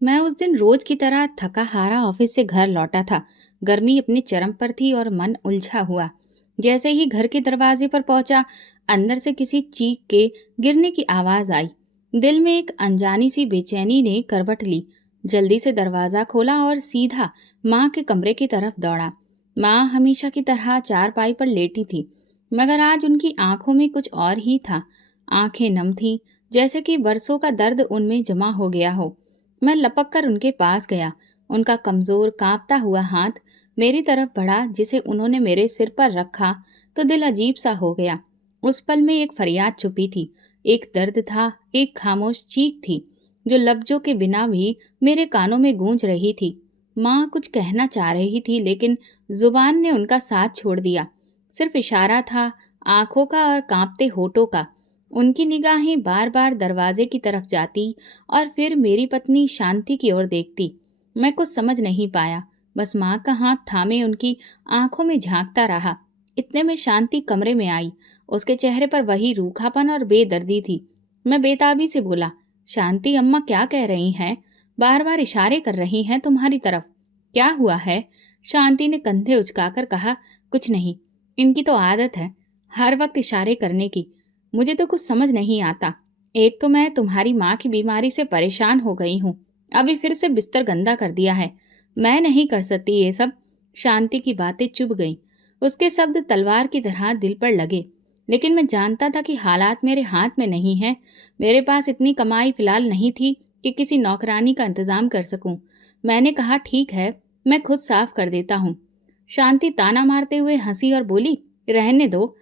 मैं उस दिन रोज की तरह थका हारा ऑफिस से घर लौटा था। गर्मी अपने चरम पर थी और मन उलझा हुआ। जैसे ही घर के दरवाजे पर पहुंचा, अंदर से किसी चीख के गिरने की आवाज आई। दिल में एक अनजानी सी बेचैनी ने करवट ली। जल्दी से दरवाजा खोला और सीधा माँ के कमरे की तरफ दौड़ा। माँ हमेशा की तरह चारपाई पर लेटी थी, मगर आज उनकी आंखों में कुछ और ही था। आंखें नम थीं, जैसे कि बरसों का दर्द उनमें जमा हो गया हो। मैं लपक कर उनके पास गया। उनका कमजोर कांपता हुआ हाथ मेरी तरफ बढ़ा, जिसे उन्होंने मेरे सिर पर रखा तो दिल अजीब सा हो गया। उस पल में एक फरियाद छुपी थी, एक दर्द था, एक खामोश चीख थी जो लफ्जों के बिना भी मेरे कानों में गूंज रही थी। माँ कुछ कहना चाह रही थी, लेकिन जुबान ने उनका साथ छोड़ दिया। सिर्फ इशारा था, आंखों का और कांपते होठों का। उनकी निगाहें बार बार दरवाजे की तरफ जाती और फिर मेरी पत्नी शांति की ओर देखती। मैं कुछ समझ नहीं पाया, बस माँ का हाथ थामे उनकी आंखों में झांकता रहा। इतने में शांति कमरे में आई। उसके चेहरे पर वही रूखापन और बेदर्दी थी। मैं बेताबी से बोला, शांति, अम्मा क्या कह रही हैं? बार बार इशारे कर रही हैं तुम्हारी तरफ। क्या हुआ है? शांति ने कंधे उचकाकर कहा, कुछ नहीं, इनकी तो आदत है हर वक्त इशारे करने की। मुझे तो कुछ समझ नहीं आता। एक तो मैं तुम्हारी माँ की बीमारी से परेशान हो गई हूँ, अभी फिर से बिस्तर गंदा कर दिया है। मैं नहीं कर सकती ये सब। शांति की बातें चुभ गईं। उसके शब्द तलवार की तरह दिल पर लगे। लेकिन मैं जानता था कि हालात मेरे हाथ में नहीं है। मेरे पास इतनी कमाई फिलहाल नहीं थी कि किसी नौकरानी का इंतजाम कर सकूं। मैंने कहा, ठीक है, मैं खुद साफ कर देता हूँ। शांति ताना मारते हुए हंसी और बोली, रहने दो,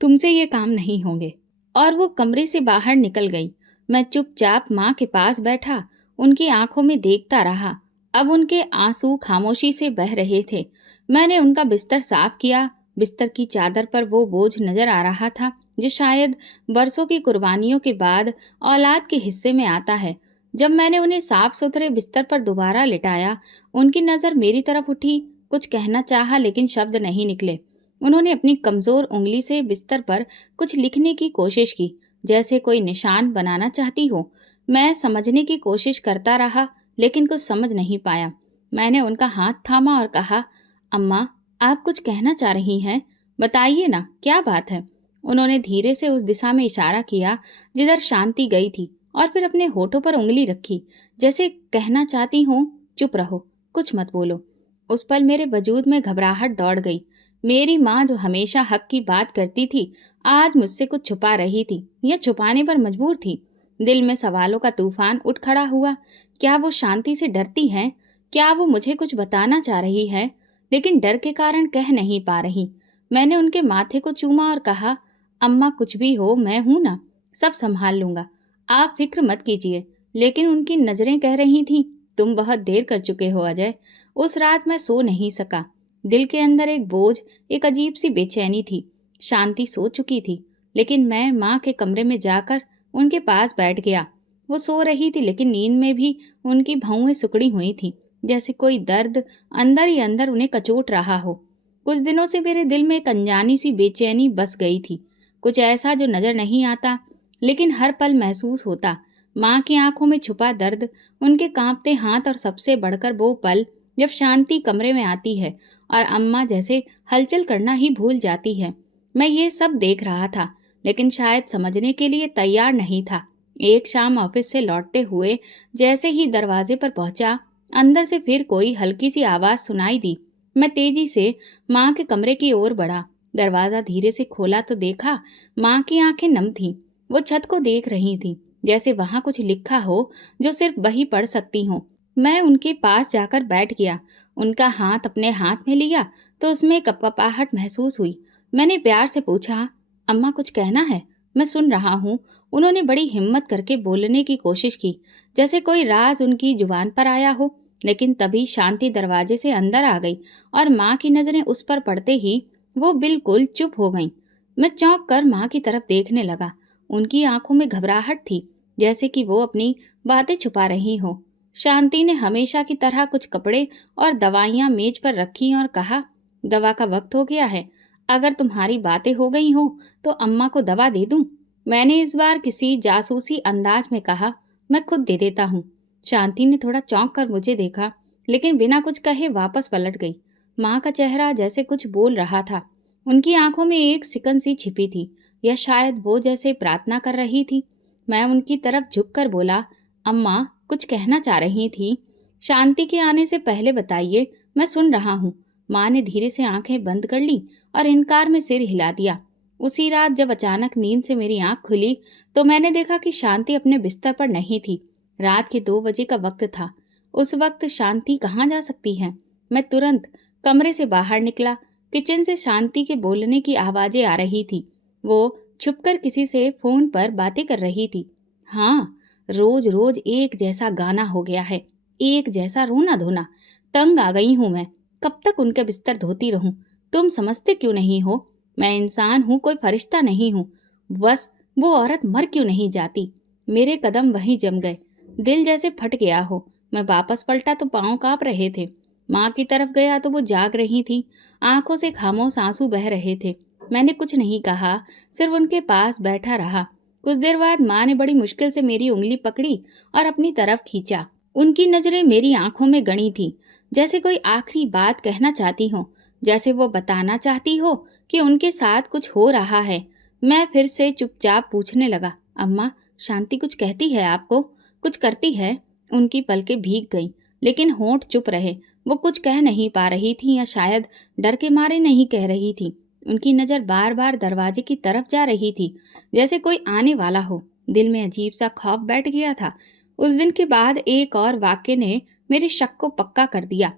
तुमसे ये काम नहीं होंगे। और वो कमरे से बाहर निकल गई। मैं चुपचाप माँ के पास बैठा, उनकी आंखों में देखता रहा। अब उनके आंसू खामोशी से बह रहे थे। मैंने उनका बिस्तर साफ किया। बिस्तर की चादर पर वो बोझ नजर आ रहा था जो शायद बरसों की कुर्बानियों के बाद औलाद के हिस्से में आता है। जब मैंने उन्हें साफ सुथरे बिस्तर पर दोबारा लिटाया, उनकी नजर मेरी तरफ उठी। कुछ कहना चाहा, लेकिन शब्द नहीं निकले। उन्होंने अपनी कमजोर उंगली से बिस्तर पर कुछ लिखने की कोशिश की, जैसे कोई निशान बनाना चाहती हो। मैं समझने की कोशिश करता रहा, लेकिन कुछ समझ नहीं पाया। मैंने उनका हाथ थामा और कहा, अम्मा, आप कुछ कहना चाह रही हैं? बताइए ना, क्या बात है? उन्होंने धीरे से उस दिशा में इशारा किया जिधर शांति गई थी, और फिर अपने होठों पर उंगली रखी, जैसे कहना चाहती हूँ, चुप रहो, कुछ मत बोलो। उस पल मेरे वजूद में घबराहट दौड़ गई। मेरी माँ जो हमेशा हक की बात करती थी, आज मुझसे कुछ छुपा रही थी या छुपाने पर मजबूर थी। दिल में सवालों का तूफान उठ खड़ा हुआ। क्या वो शांति से डरती हैं? क्या वो मुझे कुछ बताना चाह रही है, लेकिन डर के कारण कह नहीं पा रही? मैंने उनके माथे को चूमा और कहा, अम्मा, कुछ भी हो, मैं हूं ना, सब संभाल लूंगा, आप फिक्र मत कीजिए। लेकिन उनकी नजरें कह रही थीं, तुम बहुत देर कर चुके हो अजय। उस रात मैं सो नहीं सका। दिल के अंदर एक बोझ, एक अजीब सी बेचैनी थी। शांति सो चुकी थी, लेकिन मैं माँ के कमरे में जाकर उनके पास बैठ गया। वो सो रही थी, लेकिन नींद में भी उनकी भौहें सिकुड़ी हुई थीं, जैसे कोई दर्द अंदर ही अंदर उन्हें कचोट रहा हो। कुछ दिनों से मेरे दिल में एक अनजानी सी बेचैनी बस गई थी। कुछ ऐसा जो नजर नहीं आता, लेकिन हर पल महसूस होता। माँ की आंखों में छुपा दर्द, उनके कांपते हाथ, और सबसे बढ़कर वो पल जब शांति कमरे में आती है और अम्मा जैसे हलचल करना ही भूल जाती है। मैं ये सब देख रहा था, लेकिन शायद समझने के लिए तैयार नहीं था। एक शाम ऑफिस से लौटते हुए जैसे ही दरवाजे पर पहुंचा, अंदर से फिर कोई हल्की सी आवाज सुनाई दी। मैं तेजी से माँ के कमरे की ओर बढ़ा। दरवाजा धीरे से खोला तो देखा, माँ की आंखें नम थीं। वो छत को देख रही थीं, जैसे वहां कुछ लिखा हो जो सिर्फ वही पढ़ सकती हो। मैं उनके पास जाकर बैठ गया। उनका हाथ अपने हाथ में लिया तो उसमें कपकपाहट महसूस हुई। मैंने प्यार से पूछा, अम्मा, कुछ कहना है? मैं सुन रहा हूँ। उन्होंने बड़ी हिम्मत करके बोलने की कोशिश की, जैसे कोई राज उनकी जुबान पर आया हो। लेकिन तभी शांति दरवाजे से अंदर आ गई और माँ की नजरें उस पर पड़ते ही वो बिल्कुल चुप हो गईं। मैं चौंक कर माँ की तरफ देखने लगा। उनकी आंखों में घबराहट थी, जैसे कि वो अपनी बातें छुपा रही हो। शांति ने हमेशा की तरह कुछ कपड़े और दवाइयाँ मेज पर रखी और कहा, दवा का वक्त हो गया है। अगर तुम्हारी बातें हो गई हो तो अम्मा को दवा दे दूं? मैंने इस बार किसी जासूसी अंदाज में कहा, मैं खुद दे देता हूँ। शांति ने थोड़ा चौंक कर मुझे देखा, लेकिन बिना कुछ कहे वापस पलट गई। माँ का चेहरा जैसे कुछ बोल रहा था। उनकी आंखों में एक सिकन सी छिपी थी, या शायद वो जैसे प्रार्थना कर रही थी। मैं उनकी तरफ झुककर बोला, अम्मा कुछ कहना चाह रही थी? शांति के आने से पहले बताइए, मैं सुन रहा हूँ। माँ ने धीरे से आंखें बंद कर ली और इनकार में सिर हिला दिया। उसी रात जब अचानक नींद से मेरी आंख खुली, तो मैंने देखा कि शांति अपने बिस्तर पर नहीं थी। रात के 2 बजे का वक्त था। उस वक्त शांति कहाँ जा सकती है? मैं तुरंत कमरे से बाहर निकला। किचन से शांति के बोलने की आवाजें आ रही थी। वो छुपकर किसी से फोन पर बातें कर रही थी। हाँ, रोज रोज एक जैसा गाना हो गया है, एक जैसा रोना धोना। तंग आ गई हूं मैं। कब तक उनके बिस्तर धोती रहूं? तुम समझते क्यों नहीं हो? मैं इंसान हूं, कोई फरिश्ता नहीं हूं। बस वो औरत मर क्यों नहीं जाती? मेरे कदम वहीं जम गए। दिल जैसे फट गया हो। मैं वापस पलटा तो पांव कांप रहे थे। माँ की तरफ गया तो वो जाग रही थी। आंखों से खामोश आंसू बह रहे थे। मैंने कुछ नहीं कहा, सिर्फ उनके पास बैठा रहा। कुछ देर बाद माँ ने बड़ी मुश्किल से मेरी उंगली पकड़ी और अपनी तरफ खींचा। उनकी नजरें मेरी आंखों में गड़ी थी, जैसे कोई आखिरी बात कहना चाहती हो, जैसे वो बताना चाहती हो कि उनके साथ कुछ हो रहा है। मैं फिर से चुपचाप पूछने लगा, अम्मा शांति कुछ कहती है आपको? कुछ करती है? उनकी पलकें भीग गईं, लेकिन होंठ चुप रहे। वो कुछ कह नहीं पा रही थी, या शायद डर के मारे नहीं कह रही थी। उनकी नज़र बार बार दरवाजे की तरफ जा रही थी, जैसे कोई आने वाला हो। दिल में अजीब सा खौफ बैठ गया था। उस दिन के बाद एक और वाक्य ने मेरे शक को पक्का कर दिया।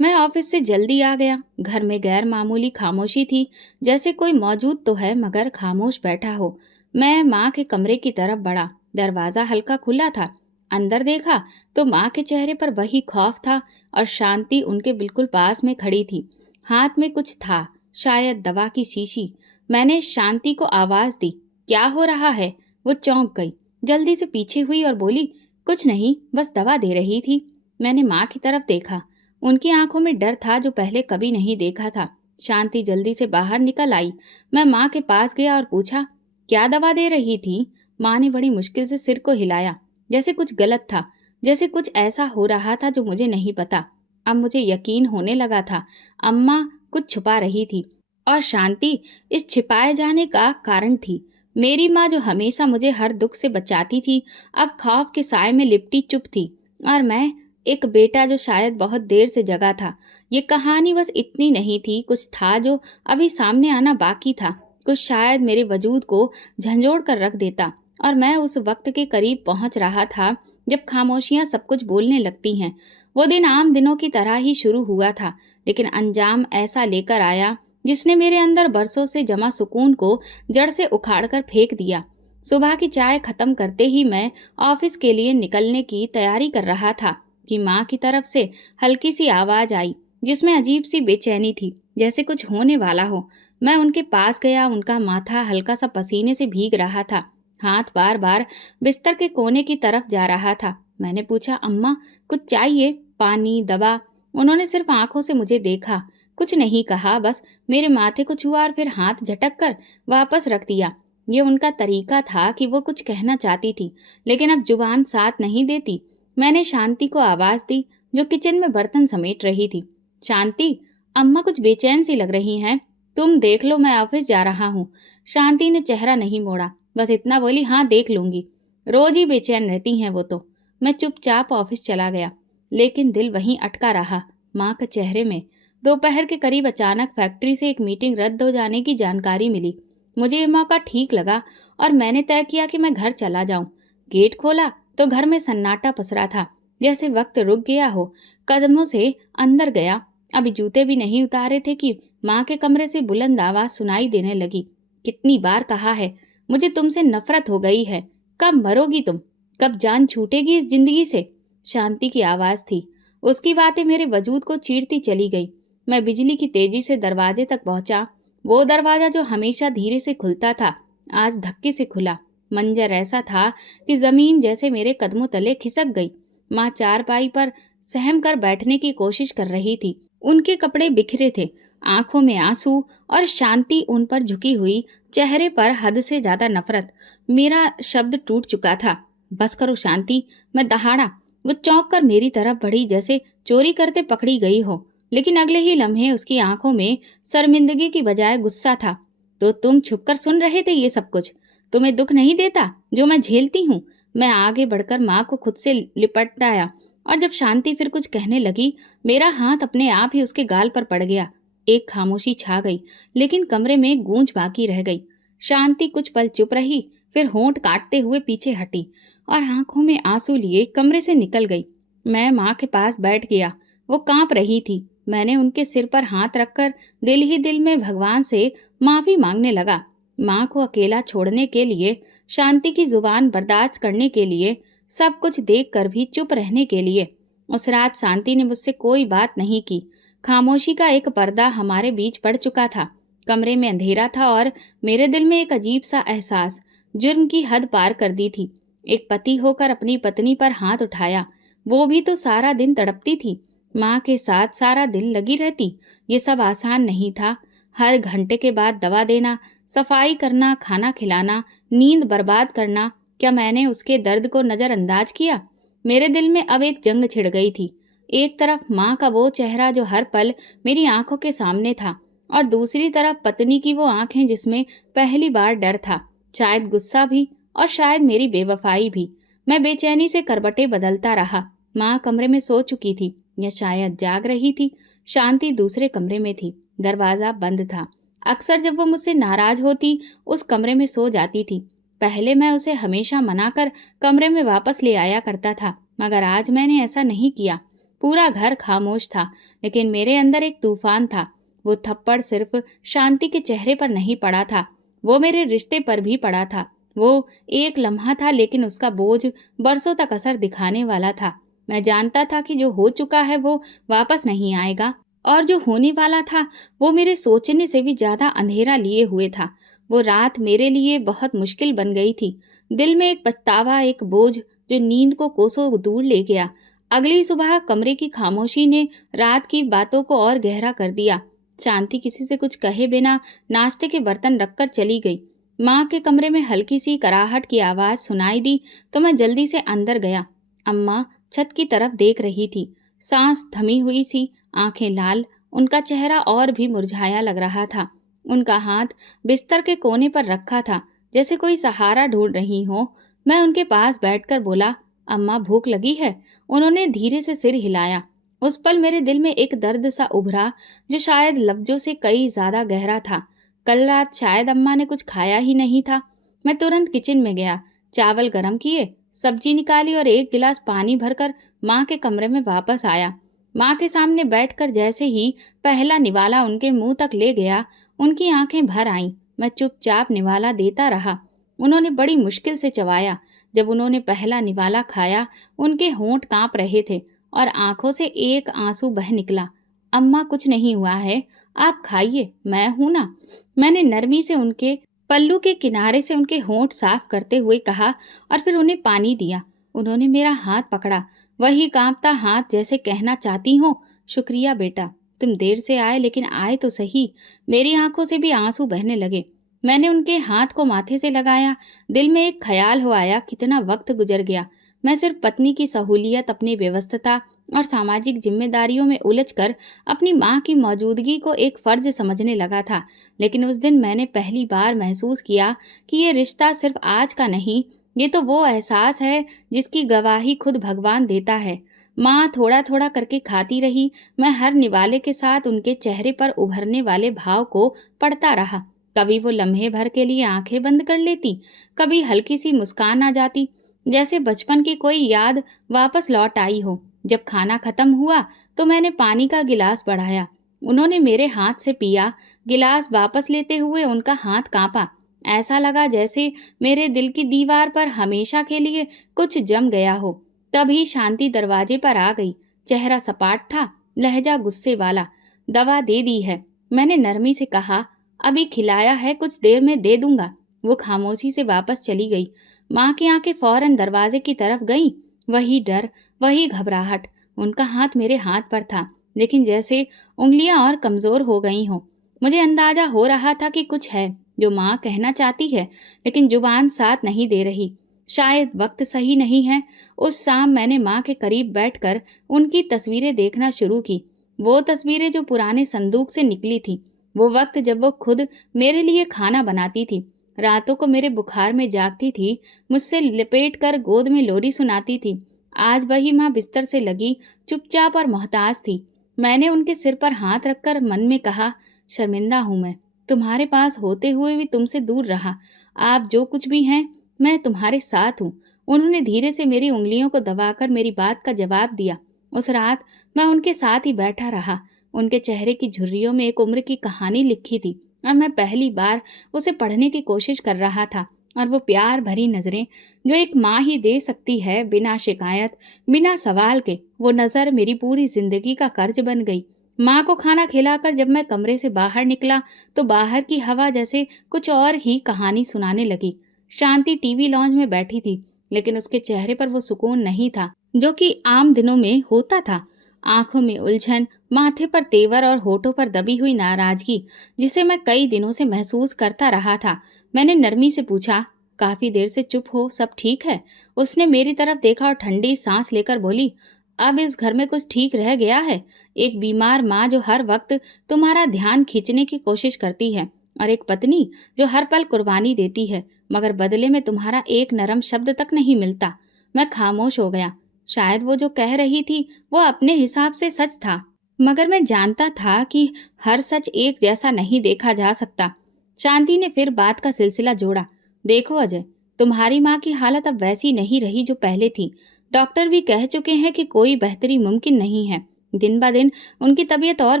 मैं ऑफिस से जल्दी आ गया। घर में गैर मामूली खामोशी थी, जैसे कोई मौजूद तो है मगर खामोश बैठा हो। मैं माँ के कमरे की तरफ बढ़ा। दरवाज़ा हल्का खुला था। अंदर देखा तो माँ के चेहरे पर वही खौफ था, और शांति उनके बिल्कुल पास में खड़ी थी। हाथ में कुछ था, शायद दवा की शीशी। मैंने शांति को आवाज़ दी, क्या हो रहा है? वो चौंक गई, जल्दी से पीछे हुई और बोली, कुछ नहीं, बस दवा दे रही थी। मैंने माँ की तरफ देखा। उनकी आंखों में डर था जो पहले कभी नहीं देखा था। शांति जल्दी से बाहर निकल आई। मैं माँ के पास गया और पूछा, क्या दवा दे रही थी? माँ ने बड़ी मुश्किल से सिर को हिलाया, जैसे कुछ गलत था, जैसे कुछ ऐसा हो रहा था जो मुझे नहीं पता। अब मुझे यकीन होने लगा था, अम्मा कुछ छुपा रही थी, और शांति इस छिपाए जाने का कारण थी। मेरी माँ जो हमेशा मुझे हर दुख से बचाती थी, अब खौफ के साए में लिपटी चुप थी। और मैं, एक बेटा जो शायद बहुत देर से जगा था। ये कहानी बस इतनी नहीं थी, कुछ था जो अभी सामने आना बाकी था। कुछ शायद मेरे वजूद को झंझोड़ कर रख देता। और मैं उस वक्त के करीब पहुंच रहा था जब खामोशियां सब कुछ बोलने लगती हैं। वो दिन आम दिनों की तरह ही शुरू हुआ था, लेकिन अंजाम ऐसा लेकर आया जिसने मेरे अंदर बरसों से जमा सुकून को जड़ से उखाड़ कर फेंक दिया। सुबह की चाय खत्म करते ही मैं ऑफिस के लिए निकलने की तैयारी कर रहा था कि माँ की तरफ से हल्की सी आवाज आई, जिसमें अजीब सी बेचैनी थी, जैसे कुछ होने वाला हो। मैं उनके पास गया। उनका माथा हल्का सा पसीने से भीग रहा था। हाथ बार बार बिस्तर के कोने की तरफ जा रहा था। मैंने पूछा, अम्मा कुछ चाहिए? पानी, दवा? उन्होंने सिर्फ आंखों से मुझे देखा, कुछ नहीं कहा, बस मेरे माथे को छुआ और फिर हाथ झटक कर वापस रख दिया। ये उनका तरीका था कि वो कुछ कहना चाहती थी, लेकिन अब जुबान साथ नहीं देती। मैंने शांति को आवाज दी, जो किचन में बर्तन समेट रही थी। शांति, अम्मा कुछ बेचैन सी लग रही हैं। तुम देख लो, मैं ऑफिस जा रहा हूँ। शांति ने चेहरा नहीं मोड़ा, बस इतना बोली, हाँ देख लूंगी। रोज ही बेचैन रहती हैं वो तो। मैं चुपचाप ऑफिस चला गया, लेकिन दिल वहीं अटका रहा, माँ के चेहरे में। दोपहर के करीब अचानक फैक्ट्री से एक मीटिंग रद्द हो जाने की जानकारी मिली। मुझे ये मौका ठीक लगा और मैंने तय किया कि मैं घर चला जाऊं। गेट खोला तो घर में सन्नाटा पसरा था, जैसे वक्त रुक गया हो। कदमों से अंदर गया। अभी जूते भी नहीं उतारे थे कि माँ के कमरे से बुलंद आवाज सुनाई देने लगी, कितनी बार कहा है, मुझे तुमसे नफरत हो गई है। कब मरोगी तुम? कब जान छूटेगी इस जिंदगी से? शांति की आवाज थी। उसकी बातें मेरे वजूद को चीरती चली गई। मैं बिजली की तेजी से दरवाजे तक पहुंचा। वो दरवाजा जो हमेशा धीरे से खुलता था, आज धक्के से खुला। मंजर ऐसा था कि जमीन जैसे मेरे कदमों तले खिसक गई। माँ चारपाई पर सहम कर बैठने की कोशिश कर रही थी। उनके कपड़े बिखरे थे, आंखों में आंसू, और शांति उन पर झुकी हुई, चेहरे पर हद से ज्यादा नफरत। मेरा शब्द टूट चुका था। बस करो शांति, मैं दहाड़ा। वो चौंक कर मेरी तरफ बढ़ी, जैसे चोरी करते पकड़ी गई हो। लेकिन अगले ही लम्हे उसकी आंखों में शर्मिंदगी की बजाय गुस्सा था। तो तुम छुपकर सुन रहे थे ये सब कुछ? तुम्हें दुख नहीं देता जो मैं झेलती हूँ? मैं आगे बढ़कर माँ को खुद से लिपट आया, और जब शांति फिर कुछ कहने लगी, मेरा हाथ अपने आप ही उसके गाल पर पड़ गया। एक खामोशी छा गई, लेकिन कमरे में गूंज बाकी रह गई। शांति कुछ पल चुप रही, फिर होंठ काटते हुए पीछे हटी और आंखों में आंसू लिए कमरे से निकल गई। मैं माँ के पास बैठ गया। वो कांप रही थी। मैंने उनके सिर पर हाथ रखकर दिल ही दिल में भगवान से माफी मांगने लगा। माँ को अकेला छोड़ने के लिए, शांति की जुबान बर्दाश्त करने के लिए, सब कुछ देख कर भी चुप रहने के लिए। उस रात शांति ने मुझसे कोई बात नहीं की। खामोशी का एक पर्दा हमारे बीच पड़ चुका था। कमरे में अंधेरा था और मेरे दिल में एक अजीब सा एहसास जुर्म की हद पार कर दी थी। एक पति होकर अपनी पत्नी पर हाथ उठाया, वो भी तो सारा दिन तड़पती थी, माँ के साथ सारा दिन लगी रहती। ये सब आसान नहीं था। हर घंटे के बाद दवा देना, सफाई करना, खाना खिलाना, नींद बर्बाद करना। क्या मैंने उसके दर्द को नजरअंदाज किया? मेरे दिल में अब एक जंग छिड़ गई थी। एक तरफ माँ का वो चेहरा जो हर पल मेरी आंखों के सामने था, और दूसरी तरफ पत्नी की वो आंखें जिसमें पहली बार डर था, शायद गुस्सा भी और शायद मेरी बेवफाई भी। मैं बेचैनी से करवटें बदलता रहा। माँ कमरे में सो चुकी थी या शायद जाग रही थी। शांति दूसरे कमरे में थी। दरवाजा बंद था। अक्सर जब वो मुझसे नाराज होती, उस कमरे में सो जाती थी। पहले मैं उसे हमेशा मनाकर कमरे में वापस ले आया करता था, मगर आज मैंने ऐसा नहीं किया। पूरा घर खामोश था, लेकिन मेरे अंदर एक तूफान था। वो थप्पड़ सिर्फ शांति के चेहरे पर नहीं पड़ा था, वो मेरे रिश्ते पर भी पड़ा था। वो एक लम्हा था, लेकिन उसका बोझ बरसों तक असर दिखाने वाला था। मैं जानता था कि जो हो चुका है वो वापस नहीं आएगा, और जो होने वाला था वो मेरे सोचने से भी ज्यादा अंधेरा लिए हुए था। वो रात मेरे लिए बहुत मुश्किल बन गई थी। दिल में एक पछतावा, एक बोझ जो नींद को कोसों दूर ले गया। अगली सुबह कमरे की खामोशी ने रात की बातों को और गहरा कर दिया। शांति किसी से कुछ कहे बिना नाश्ते के बर्तन रखकर चली गई। माँ के कमरे में हल्की सी कराहट की आवाज सुनाई दी तो मैं जल्दी से अंदर गया। अम्मा छत की तरफ देख रही थी, सांस थमी हुई सी, आंखें लाल। उनका चेहरा और भी मुरझाया लग रहा था। उनका हाथ बिस्तर के कोने पर रखा था, जैसे कोई सहारा ढूंढ रही हो। मैं उनके पास बैठकर बोला, अम्मा भूख लगी है? उन्होंने धीरे से सिर हिलाया। उस पल मेरे दिल में एक दर्द सा उभरा, जो शायद लफ्जों से कई ज्यादा गहरा था। कल रात शायद अम्मा ने कुछ खाया ही नहीं था। मैं तुरंत किचन में गया, चावल गरम किए, सब्जी निकाली और एक गिलास पानी भरकर माँ के कमरे में वापस आया। माँ के सामने बैठकर जैसे ही पहला निवाला उनके मुंह तक ले गया, उनकी आंखें भर आईं। मैं चुपचाप निवाला देता रहा। उन्होंने बड़ी मुश्किल से चबाया। जब उन्होंने पहला निवाला खाया, उनके होंठ कांप रहे थे और आंखों से एक आंसू बह निकला। अम्मा कुछ नहीं हुआ है, आप खाइए, मैं हूं ना। मैंने नरमी से उनके पल्लू के किनारे से उनके होंठ साफ करते हुए कहा, और फिर उन्हें पानी दिया। उन्होंने मेरा हाथ पकड़ा, वही कांपता हाथ, जैसे कहना चाहती हो, शुक्रिया बेटा, तुम देर से आए लेकिन आए तो सही। मेरी आंखों से भी आंसू बहने लगे। मैंने उनके हाथ को माथे से लगाया। दिल में एक ख्याल हो आया, कितना वक्त गुजर गया। मैं सिर्फ पत्नी की सहूलियत, अपनी व्यस्तता और सामाजिक जिम्मेदारियों में उलझकर अपनी माँ की मौजूदगी को एक फर्ज समझने लगा था। लेकिन उस दिन मैंने पहली बार महसूस किया कि ये रिश्ता सिर्फ आज का नहीं, ये तो वो एहसास है जिसकी गवाही खुद भगवान देता है। माँ थोड़ा थोड़ा करके खाती रही। मैं हर निवाले के साथ उनके चेहरे पर उभरने वाले भाव को पढ़ता रहा। कभी वो लम्हे भर के लिए आंखें बंद कर लेती, कभी हल्की सी मुस्कान आ जाती, जैसे बचपन की कोई याद वापस लौट आई हो। जब खाना खत्म हुआ तो मैंने पानी का गिलास बढ़ाया। उन्होंने मेरे हाथ से पिया। गिलास वापस लेते हुए उनका हाथ कांपा। ऐसा लगा जैसे मेरे दिल की दीवार पर हमेशा के लिए कुछ जम गया हो। तभी शांति दरवाजे पर आ गई। चेहरा सपाट था, लहजा गुस्से वाला। दवा दे दी है, मैंने नरमी से कहा। अभी खिलाया है, कुछ देर में दे दूंगा। वो खामोशी से वापस चली गई। माँ की आंखें फौरन दरवाजे की तरफ गईं। वही डर, वही घबराहट। उनका हाथ मेरे हाथ पर था, लेकिन जैसे उंगलियां और कमजोर हो गई हों। मुझे अंदाजा हो रहा था कि कुछ है जो माँ कहना चाहती है, लेकिन जुबान साथ नहीं दे रही। शायद वक्त सही नहीं है। उस शाम मैंने माँ के करीब बैठकर उनकी तस्वीरें देखना शुरू की। वो तस्वीरें जो पुराने संदूक से निकली थी, वो वक्त जब वो खुद मेरे लिए खाना बनाती थी, रातों को मेरे बुखार में जागती थी, मुझसे लिपेट कर गोद में लोरी सुनाती थी। आज वही माँ बिस्तर से लगी, चुपचाप और मोहताज थी। मैंने उनके सिर पर हाथ रखकर मन में कहा, शर्मिंदा हूं मैं, तुम्हारे पास होते हुए भी तुमसे दूर रहा। आप जो कुछ भी हैं, मैं तुम्हारे साथ हूँ। उन्होंने धीरे से मेरी उंगलियों को दबाकर मेरी बात का जवाब दिया। उस रात मैं उनके साथ ही बैठा रहा। उनके चेहरे की झुर्रियों में एक उम्र की कहानी लिखी थी और मैं पहली बार उसे पढ़ने की कोशिश कर रहा था। और वो प्यार भरी नजरें जो एक माँ ही दे सकती है, बिना शिकायत, बिना सवाल के, वो नजर मेरी पूरी जिंदगी का कर्ज बन गई। माँ को खाना खिलाकर जब मैं कमरे से बाहर निकला तो बाहर की हवा जैसे कुछ और ही कहानी सुनाने लगी। शांति टीवी लॉन्च में बैठी थी, लेकिन उसके चेहरे पर वो सुकून नहीं था जो कि आम दिनों में होता था। आंखों में उलझन, माथे पर तेवर और होठों पर दबी हुई नाराजगी, जिसे मैं कई दिनों से महसूस करता रहा था। मैंने नरमी से पूछा, काफी देर से चुप हो, सब ठीक है? उसने मेरी तरफ देखा और ठंडी सांस लेकर बोली, अब इस घर में कुछ ठीक रह गया है? एक बीमार माँ जो हर वक्त तुम्हारा ध्यान खींचने की कोशिश करती है, और एक पत्नी जो हर पल कुर्बानी देती है, मगर बदले में तुम्हारा एक नरम शब्द तक नहीं मिलता। मैं खामोश हो गया। शायद वो जो कह रही थी वो अपने हिसाब से सच था, मगर मैं जानता था कि हर सच एक जैसा नहीं देखा जा सकता। शांति ने फिर बात का सिलसिला जोड़ा, देखो अजय, तुम्हारी माँ की हालत अब वैसी नहीं रही जो पहले थी। डॉक्टर भी कह चुके हैं कि कोई बेहतरी मुमकिन नहीं है। दिन ब दिन उनकी तबीयत और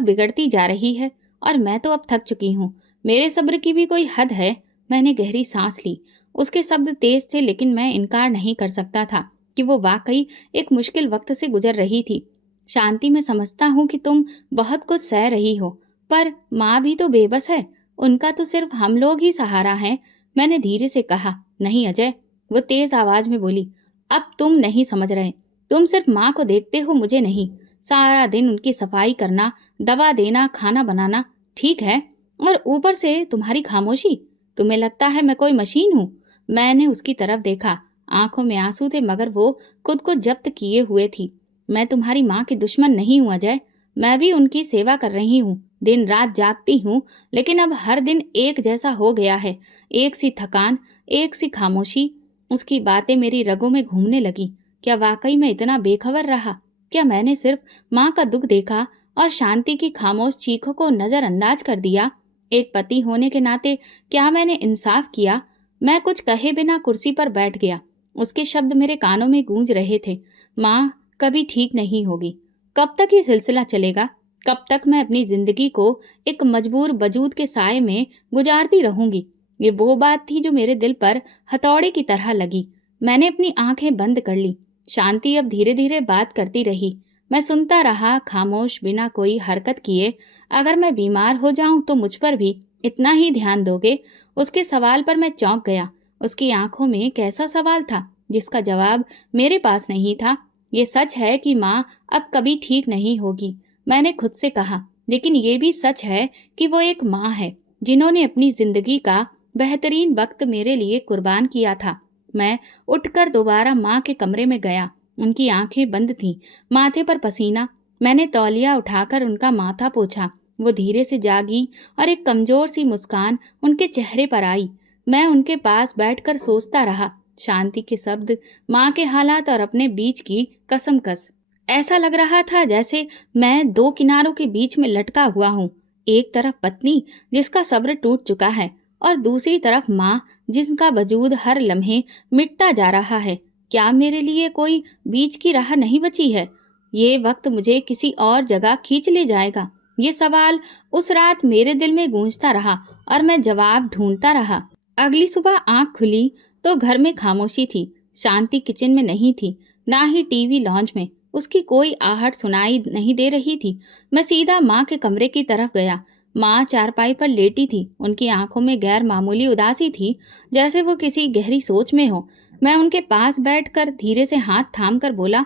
बिगड़ती जा रही है, और मैं तो अब थक चुकी हूँ। मेरे सब्र की भी कोई हद है। मैंने गहरी सांस ली। उसके शब्द तेज थे, लेकिन मैं इनकार नहीं कर सकता था कि वो वाकई एक मुश्किल वक्त से गुजर रही थी। शांति, मैं समझता हूँ कि तुम बहुत कुछ सह रही हो, पर माँ भी तो बेबस है। उनका तो सिर्फ हम लोग ही सहारा हैं। मैंने धीरे से कहा, नहीं अजय, वो तेज आवाज में बोली, अब तुम नहीं समझ रहे। तुम सिर्फ माँ को देखते हो, मुझे नहीं। सारा दिन उनकी सफाई करना, दवा देना, खाना बनाना, ठीक है, और ऊपर से तुम्हारी खामोशी। तुम्हें लगता है मैं कोई मशीन हूँ? मैंने उसकी तरफ देखा। आंखों में आंसू थे, मगर वो खुद को जब्त किए हुए थी। मैं तुम्हारी माँ की दुश्मन नहीं हूँ अजय। मैं भी उनकी सेवा कर रही हूँ, दिन रात जागती हूँ, लेकिन अब हर दिन एक जैसा हो गया है। एक सी थकान, एक सी खामोशी। उसकी बातें मेरी रगों में घूमने लगी। क्या वाकई मैं इतना बेखबर रहा? क्या मैंने सिर्फ माँ का दुख देखा और शांति की खामोश चीखों को नजरअंदाज कर दिया? एक पति होने के नाते क्या मैंने इंसाफ किया? मैं कुछ कहे बिना कुर्सी पर बैठ गया। उसके शब्द मेरे कानों में गूंज रहे थे, माँ कभी ठीक नहीं होगी। कब तक ये सिलसिला चलेगा? कब तक मैं अपनी जिंदगी को एक मजबूर वजूद के साए में गुजारती रहूंगी? ये वो बात थी जो मेरे दिल पर हथौड़े की तरह लगी। मैंने अपनी आंखें बंद कर ली। शांति अब धीरे धीरे बात करती रही। मैं सुनता रहा, खामोश, बिना कोई हरकत किए। अगर मैं बीमार हो जाऊं तो मुझ पर भी इतना ही ध्यान दोगे? उसके सवाल पर मैं चौंक गया। उसकी आंखों में कैसा सवाल था जिसका जवाब मेरे पास नहीं था। ये सच है कि माँ अब कभी ठीक नहीं होगी, मैंने खुद से कहा, लेकिन ये भी सच है कि वो एक माँ है जिन्होंने अपनी जिंदगी का बेहतरीन वक्त मेरे लिए कुर्बान किया था। मैं उठकर दोबारा माँ के कमरे में गया। उनकी आंखें बंद थीं, माथे पर पसीना। मैंने तौलिया उठाकर उनका माथा पोंछा। वो धीरे से जागी और एक कमजोर सी मुस्कान उनके चेहरे पर आई। मैं उनके पास बैठकर सोचता रहा, शांति के शब्द, माँ के हालात और अपने बीच की कसमकस। ऐसा लग रहा था जैसे मैं दो किनारों के बीच में लटका हुआ हूँ। एक तरफ पत्नी जिसका सब्र टूट चुका है, और दूसरी तरफ माँ जिसका वजूद हर लम्हे मिटता जा रहा है। क्या मेरे लिए कोई बीच की राह नहीं बची है? ये वक्त मुझे किसी और जगह खींच ले जाएगा? ये सवाल उस रात मेरे दिल में गूंजता रहा और मैं जवाब ढूंढता रहा। अगली सुबह आंख खुली तो घर में खामोशी थी। शांति किचन में नहीं थी, ना ही टीवी लॉन्च में। उसकी कोई आहट सुनाई नहीं दे रही थी। मैं सीधा माँ के कमरे की तरफ गया। माँ चारपाई पर लेटी थी। उनकी आंखों में गैर मामूली उदासी थी, जैसे वो किसी गहरी सोच में हो। मैं उनके पास बैठकर धीरे से हाथ थाम कर बोला,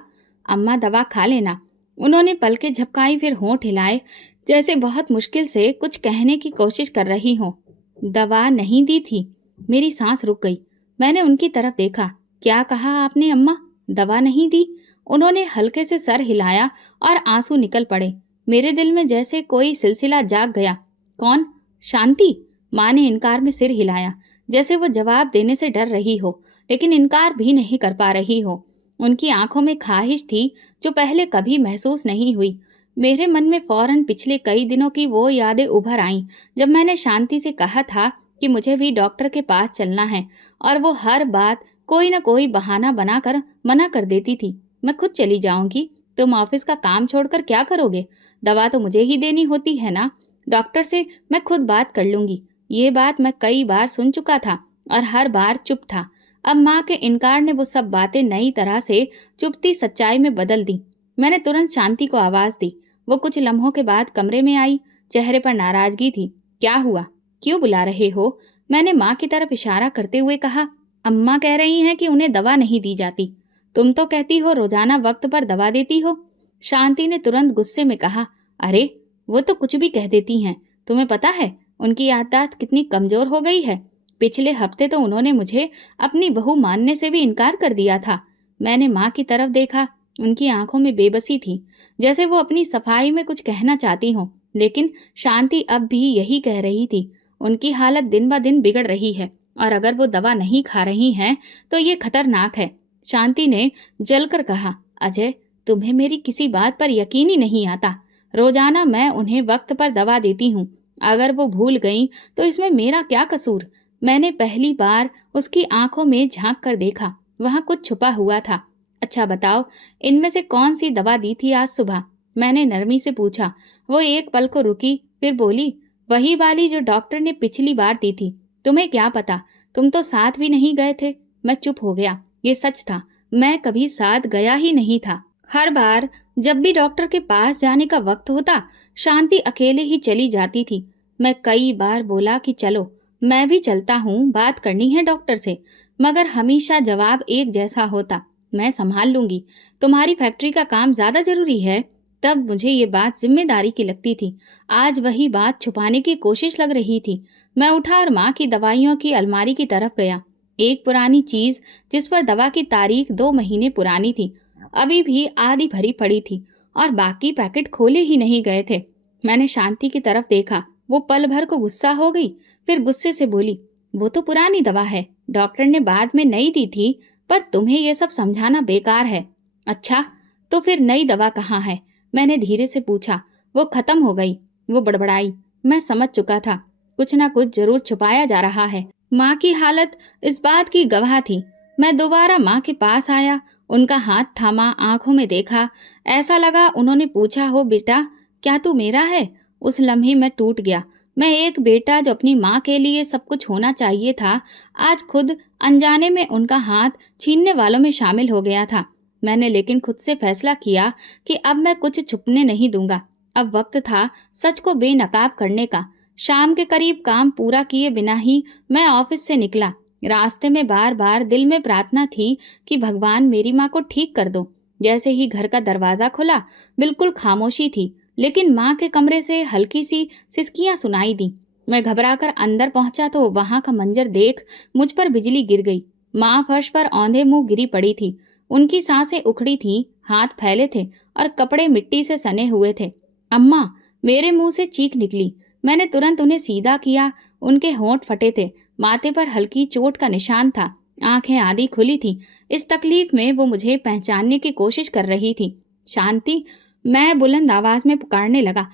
अम्मा दवा खा लेना। उन्होंने पलकें झपकाई, फिर होंठ हिलाए, जैसे बहुत मुश्किल से कुछ कहने की कोशिश कर रही हो। दवा नहीं दी थी। मेरी सांस रुक गई। मैंने उनकी तरफ देखा। क्या कहा आपने अम्मा? दवा नहीं दी? उन्होंने हल्के से सर हिलाया और आंसू निकल पड़े। मेरे दिल में जैसे कोई सिलसिला जाग गया। कौन? शांति? माँ ने इनकार में सिर हिलाया, जैसे वो जवाब देने से डर रही हो, लेकिन इनकार भी नहीं कर पा रही हो। उनकी आंखों में ख्वाहिश थी जो पहले कभी महसूस नहीं हुई। मेरे मन में फौरन पिछले कई दिनों की वो यादें उभर आईं जब मैंने शांति से कहा था कि मुझे भी डॉक्टर के पास चलना है, और वो हर बात कोई न कोई बहाना बनाकर मना कर देती थी। मैं खुद चली जाऊंगी, तुम ऑफिस का काम छोड़कर क्या करोगे? दवा तो मुझे ही देनी होती है ना, डॉक्टर से मैं खुद बात कर लूंगी। ये बात मैं कई बार सुन चुका था और हर बार चुप था। अब माँ के इनकार ने वो सब बातें नई तरह से चुपती सच्चाई में बदल दी। मैंने तुरंत शांति को आवाज दी। वो कुछ लम्हों के बाद कमरे में आई, चेहरे पर नाराजगी थी। क्या हुआ? क्यों बुला रहे हो? मैंने माँ की तरफ इशारा करते हुए कहा। अम्मा कह रही हैं कि उन्हें दवा नहीं दी जाती। तुम तो कहती हो रोजाना वक्त पर दवा देती हो। शांति ने तुरंत गुस्से में कहा। अरे, वो तो कुछ भी कह देती हैं। तुम्हें पता है उनकी याददाश्त कितनी कमजोर हो गई है? पिछले हफ्ते तो उन्होंने मुझे अपनी बहू मानने से भी इनकार कर दिया था। मैंने माँ की तरफ देखा। उनकी आंखों में बेबसी थी, जैसे वो अपनी सफाई में कुछ कहना चाहती हो, लेकिन शांति अब भी यही कह रही थी। उनकी हालत दिन ब दिन बिगड़ रही है, और अगर वो दवा नहीं खा रही हैं तो ये खतरनाक है। शांति ने जलकर कहा। अजय, तुम्हें मेरी किसी बात पर यकीन ही नहीं आता। रोजाना मैं उन्हें वक्त पर दवा देती हूँ। अगर वो भूल गई तो इसमें मेरा क्या कसूर? मैंने पहली बार उसकी आंखों में झांक कर देखा। वहां कुछ छुपा हुआ था। अच्छा बताओ, इनमें से कौन सी दवा दी थी आज सुबह? मैंने नरमी से पूछा। वो एक पल को रुकी, फिर बोली, वही वाली जो डॉक्टर ने पिछली बार दी थी। तुम्हें क्या पता, तुम तो साथ भी नहीं गए थे। मैं चुप हो गया। ये सच था, मैं कभी साथ गया ही नहीं था। हर बार जब भी डॉक्टर के पास जाने का वक्त होता, शांति अकेले ही चली जाती थी। मैं कई बार बोला कि चलो, मैं भी चलता हूँ, बात करनी है डॉक्टर से, मगर हमेशा जवाब एक जैसा होता, मैं संभाल लूंगी, तुम्हारी फैक्ट्री का काम ज्यादा जरूरी है। तब मुझे ये बात जिम्मेदारी की लगती थी। आज वही बात छुपाने की कोशिश लग रही थी। मैं उठा और माँ की दवाइयों की अलमारी की तरफ गया। एक पुरानी चीज जिस पर दवा की तारीख 2 महीने पुरानी थी, अभी भी आधी भरी पड़ी थी और बाकी पैकेट खोले ही नहीं गए थे। मैंने शांति की तरफ देखा। वो पल भर को गुस्सा हो गई, फिर गुस्से से बोली, वो तो पुरानी दवा है, डॉक्टर ने बाद में नई दी थी, पर तुम्हें ये सब समझाना बेकार है। अच्छा, तो फिर नई दवा कहाँ है? मैंने धीरे से पूछा। वो खत्म हो गई, वो बड़बड़ाई। मैं समझ चुका था, कुछ ना कुछ जरूर छुपाया जा रहा है। माँ की हालत इस बात की गवाह थी। मैं दोबारा माँ के पास आया, उनका हाथ थामा, आंखों में देखा। ऐसा लगा उन्होंने पूछा हो, बेटा क्या तू मेरा है? उस लम्हे में टूट गया। मैं एक बेटा जो अपनी माँ के लिए सब कुछ होना चाहिए था, आज खुद अनजाने में उनका हाथ छीनने वालों में शामिल हो गया था। मैंने लेकिन खुद से फैसला किया कि अब मैं कुछ छुपने नहीं दूंगा। अब वक्त था सच को बेनकाब करने का। शाम के करीब काम पूरा किए बिना ही मैं ऑफिस से निकला। रास्ते में बार बार दिल में प्रार्थना थी कि भगवान मेरी माँ को ठीक कर दो। जैसे ही घर का दरवाजा खुला, बिल्कुल खामोशी थी, लेकिन माँ के कमरे से हल्की सी सिसकियां सुनाई दी। मैं घबराकर अंदर पहुंचा तो वहां का मंजर देख मुझ पर बिजली गिर गई। माँ फर्श पर औंधे मुंह गिरी पड़ी थी। उनकी सांसें उखड़ी थी, हाथ फैले थे और कपड़े मिट्टी से सने हुए थे। अम्मा! मेरे मुंह से चीख निकली। मैंने तुरंत उन्हें सीधा किया। उनके होंठ फटे थे, माथे पर हल्की चोट का निशान था, आंखें आधी खुली थी। इस तकलीफ में वो मुझे पहचानने की कोशिश कर रही थी। शांति! मैं बुलंद आवाज में पुकारने लगा।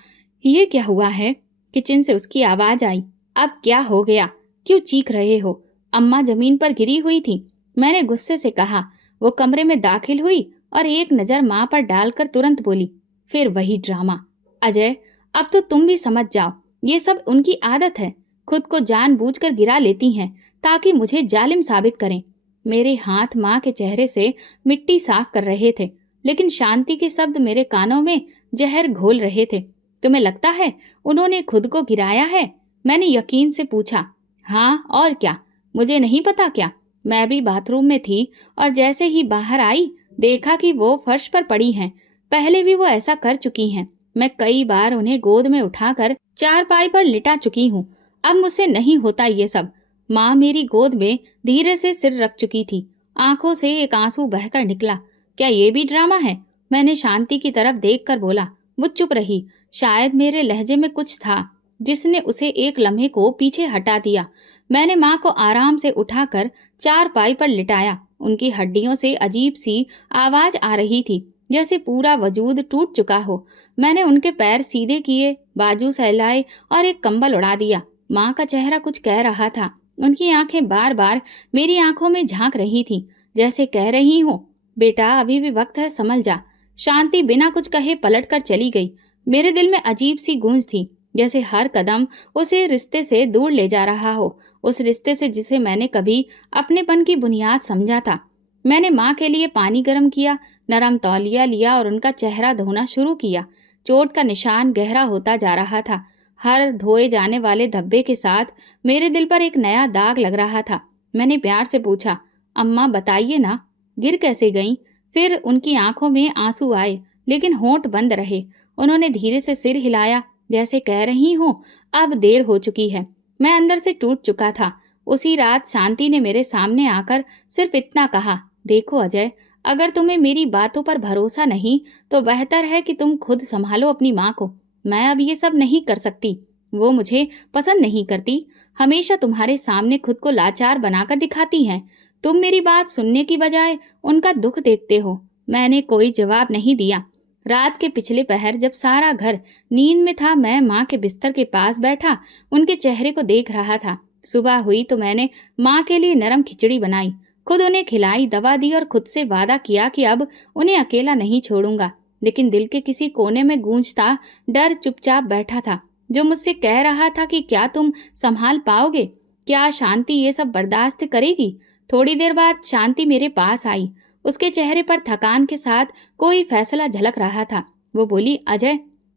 ये क्या हुआ है? किचन से उसकी आवाज आई। अब क्या हो गया? क्यों चीख रहे हो? अम्मा जमीन पर गिरी हुई थी। मैंने गुस्से से कहा। वो कमरे में दाखिल हुई और एक नजर माँ पर डालकर तुरंत बोली, फिर वही ड्रामा। अजय, अब तो तुम भी समझ जाओ, ये सब उनकी आदत है। खुद को जानबूझकर गिरा लेती हैं ताकि मुझे जालिम साबित करें। मेरे हाथ माँ के चेहरे से मिट्टी साफ कर रहे थे, लेकिन शांति के शब्द मेरे कानों में जहर घोल रहे थे। तुम्हें लगता है उन्होंने खुद को गिराया है? मैंने यकीन से पूछा। हाँ और क्या, मुझे नहीं पता क्या? मैं भी बाथरूम में थी और जैसे ही बाहर आई देखा कि वो फर्श पर पड़ी हैं। पहले भी वो ऐसा कर चुकी हैं। मैं कई बार उन्हें गोद में उठाकर चारपाई पर लिटा चुकी हूँ। अब मुझसे नहीं होता ये सब। माँ मेरी गोद में धीरे से सिर रख चुकी थी आंखों से एक आंसू बहकर निकला। क्या ये भी ड्रामा है? मैंने शांति की तरफ देखकर बोला। वो चुप रही। शायद मेरे लहजे में कुछ था जिसने उसे एक लम्हे को पीछे हटा दिया। मैंने माँ को आराम से उठाकर चारपाई पर लिटाया। उनकी हड्डियों से अजीब सी आवाज आ रही थी, जैसे पूरा वजूद टूट चुका हो। मैंने उनके पैर सीधे किए, बाजू सहलाए और एक कंबल उड़ा दिया। माँ का चेहरा कुछ कह रहा था। उनकी आंखें बार बार मेरी आंखों में झांक रही थीं, जैसे कह रही हो, बेटा अभी भी वक्त है, संभल जा। शांति बिना कुछ कहे पलटकर चली गई। मेरे दिल में अजीब सी गूंज थी, जैसे हर कदम उसे रिश्ते से दूर ले जा रहा हो, उस रिश्ते से जिसे मैंने कभी अपनेपन की बुनियाद समझा था। मैंने माँ के लिए पानी गर्म किया, नरम तौलिया लिया और उनका चेहरा धोना शुरू किया। चोट का निशान गहरा होता जा रहा था। हर धोए जाने वाले धब्बे के साथ मेरे दिल पर एक नया दाग लग रहा था। मैंने प्यार से पूछा, अम्मा बताइए ना, गिर कैसे गईं? फिर उनकी आंखों में आंसू आए, लेकिन होंठ बंद रहे। उन्होंने धीरे से सिर हिलाया, जैसे कह रही हो, अब देर हो चुकी है। मैं अंदर से टूट चुका था। उसी रात शांति ने मेरे सामने आकर सिर्फ इतना कहा, देखो अजय, अगर तुम्हें मेरी बातों पर भरोसा नहीं तो बेहतर है कि तुम खुद संभालो अपनी माँ को। मैं अब ये सब नहीं कर सकती। वो मुझे पसंद नहीं करती, हमेशा तुम्हारे सामने खुद को लाचार बनाकर दिखाती हैं। तुम मेरी बात सुनने की बजाय उनका दुख देखते हो। मैंने कोई जवाब नहीं दिया। रात के पिछले पहर जब सारा घर नींद में था, मैं माँ के बिस्तर के पास बैठा उनके चेहरे को देख रहा था। सुबह हुई तो मैंने माँ के लिए नरम खिचड़ी बनाई, खुद उन्हें खिलाई, दवा दी और खुद से वादा किया कि अब उन्हें अकेला नहीं छोड़ूंगा। लेकिन दिल के किसी कोने में गूंजता डर चुपचाप बैठा था, जो मुझसे कह रहा था कि क्या तुम संभाल पाओगे? क्या शांति ये सब बर्दाश्त करेगी? थोड़ी देर बाद शांति मेरे पास आई। उसके चेहरे पर थकान के साथ कोई फैसला झलक रहा था। वो बोली, अजय,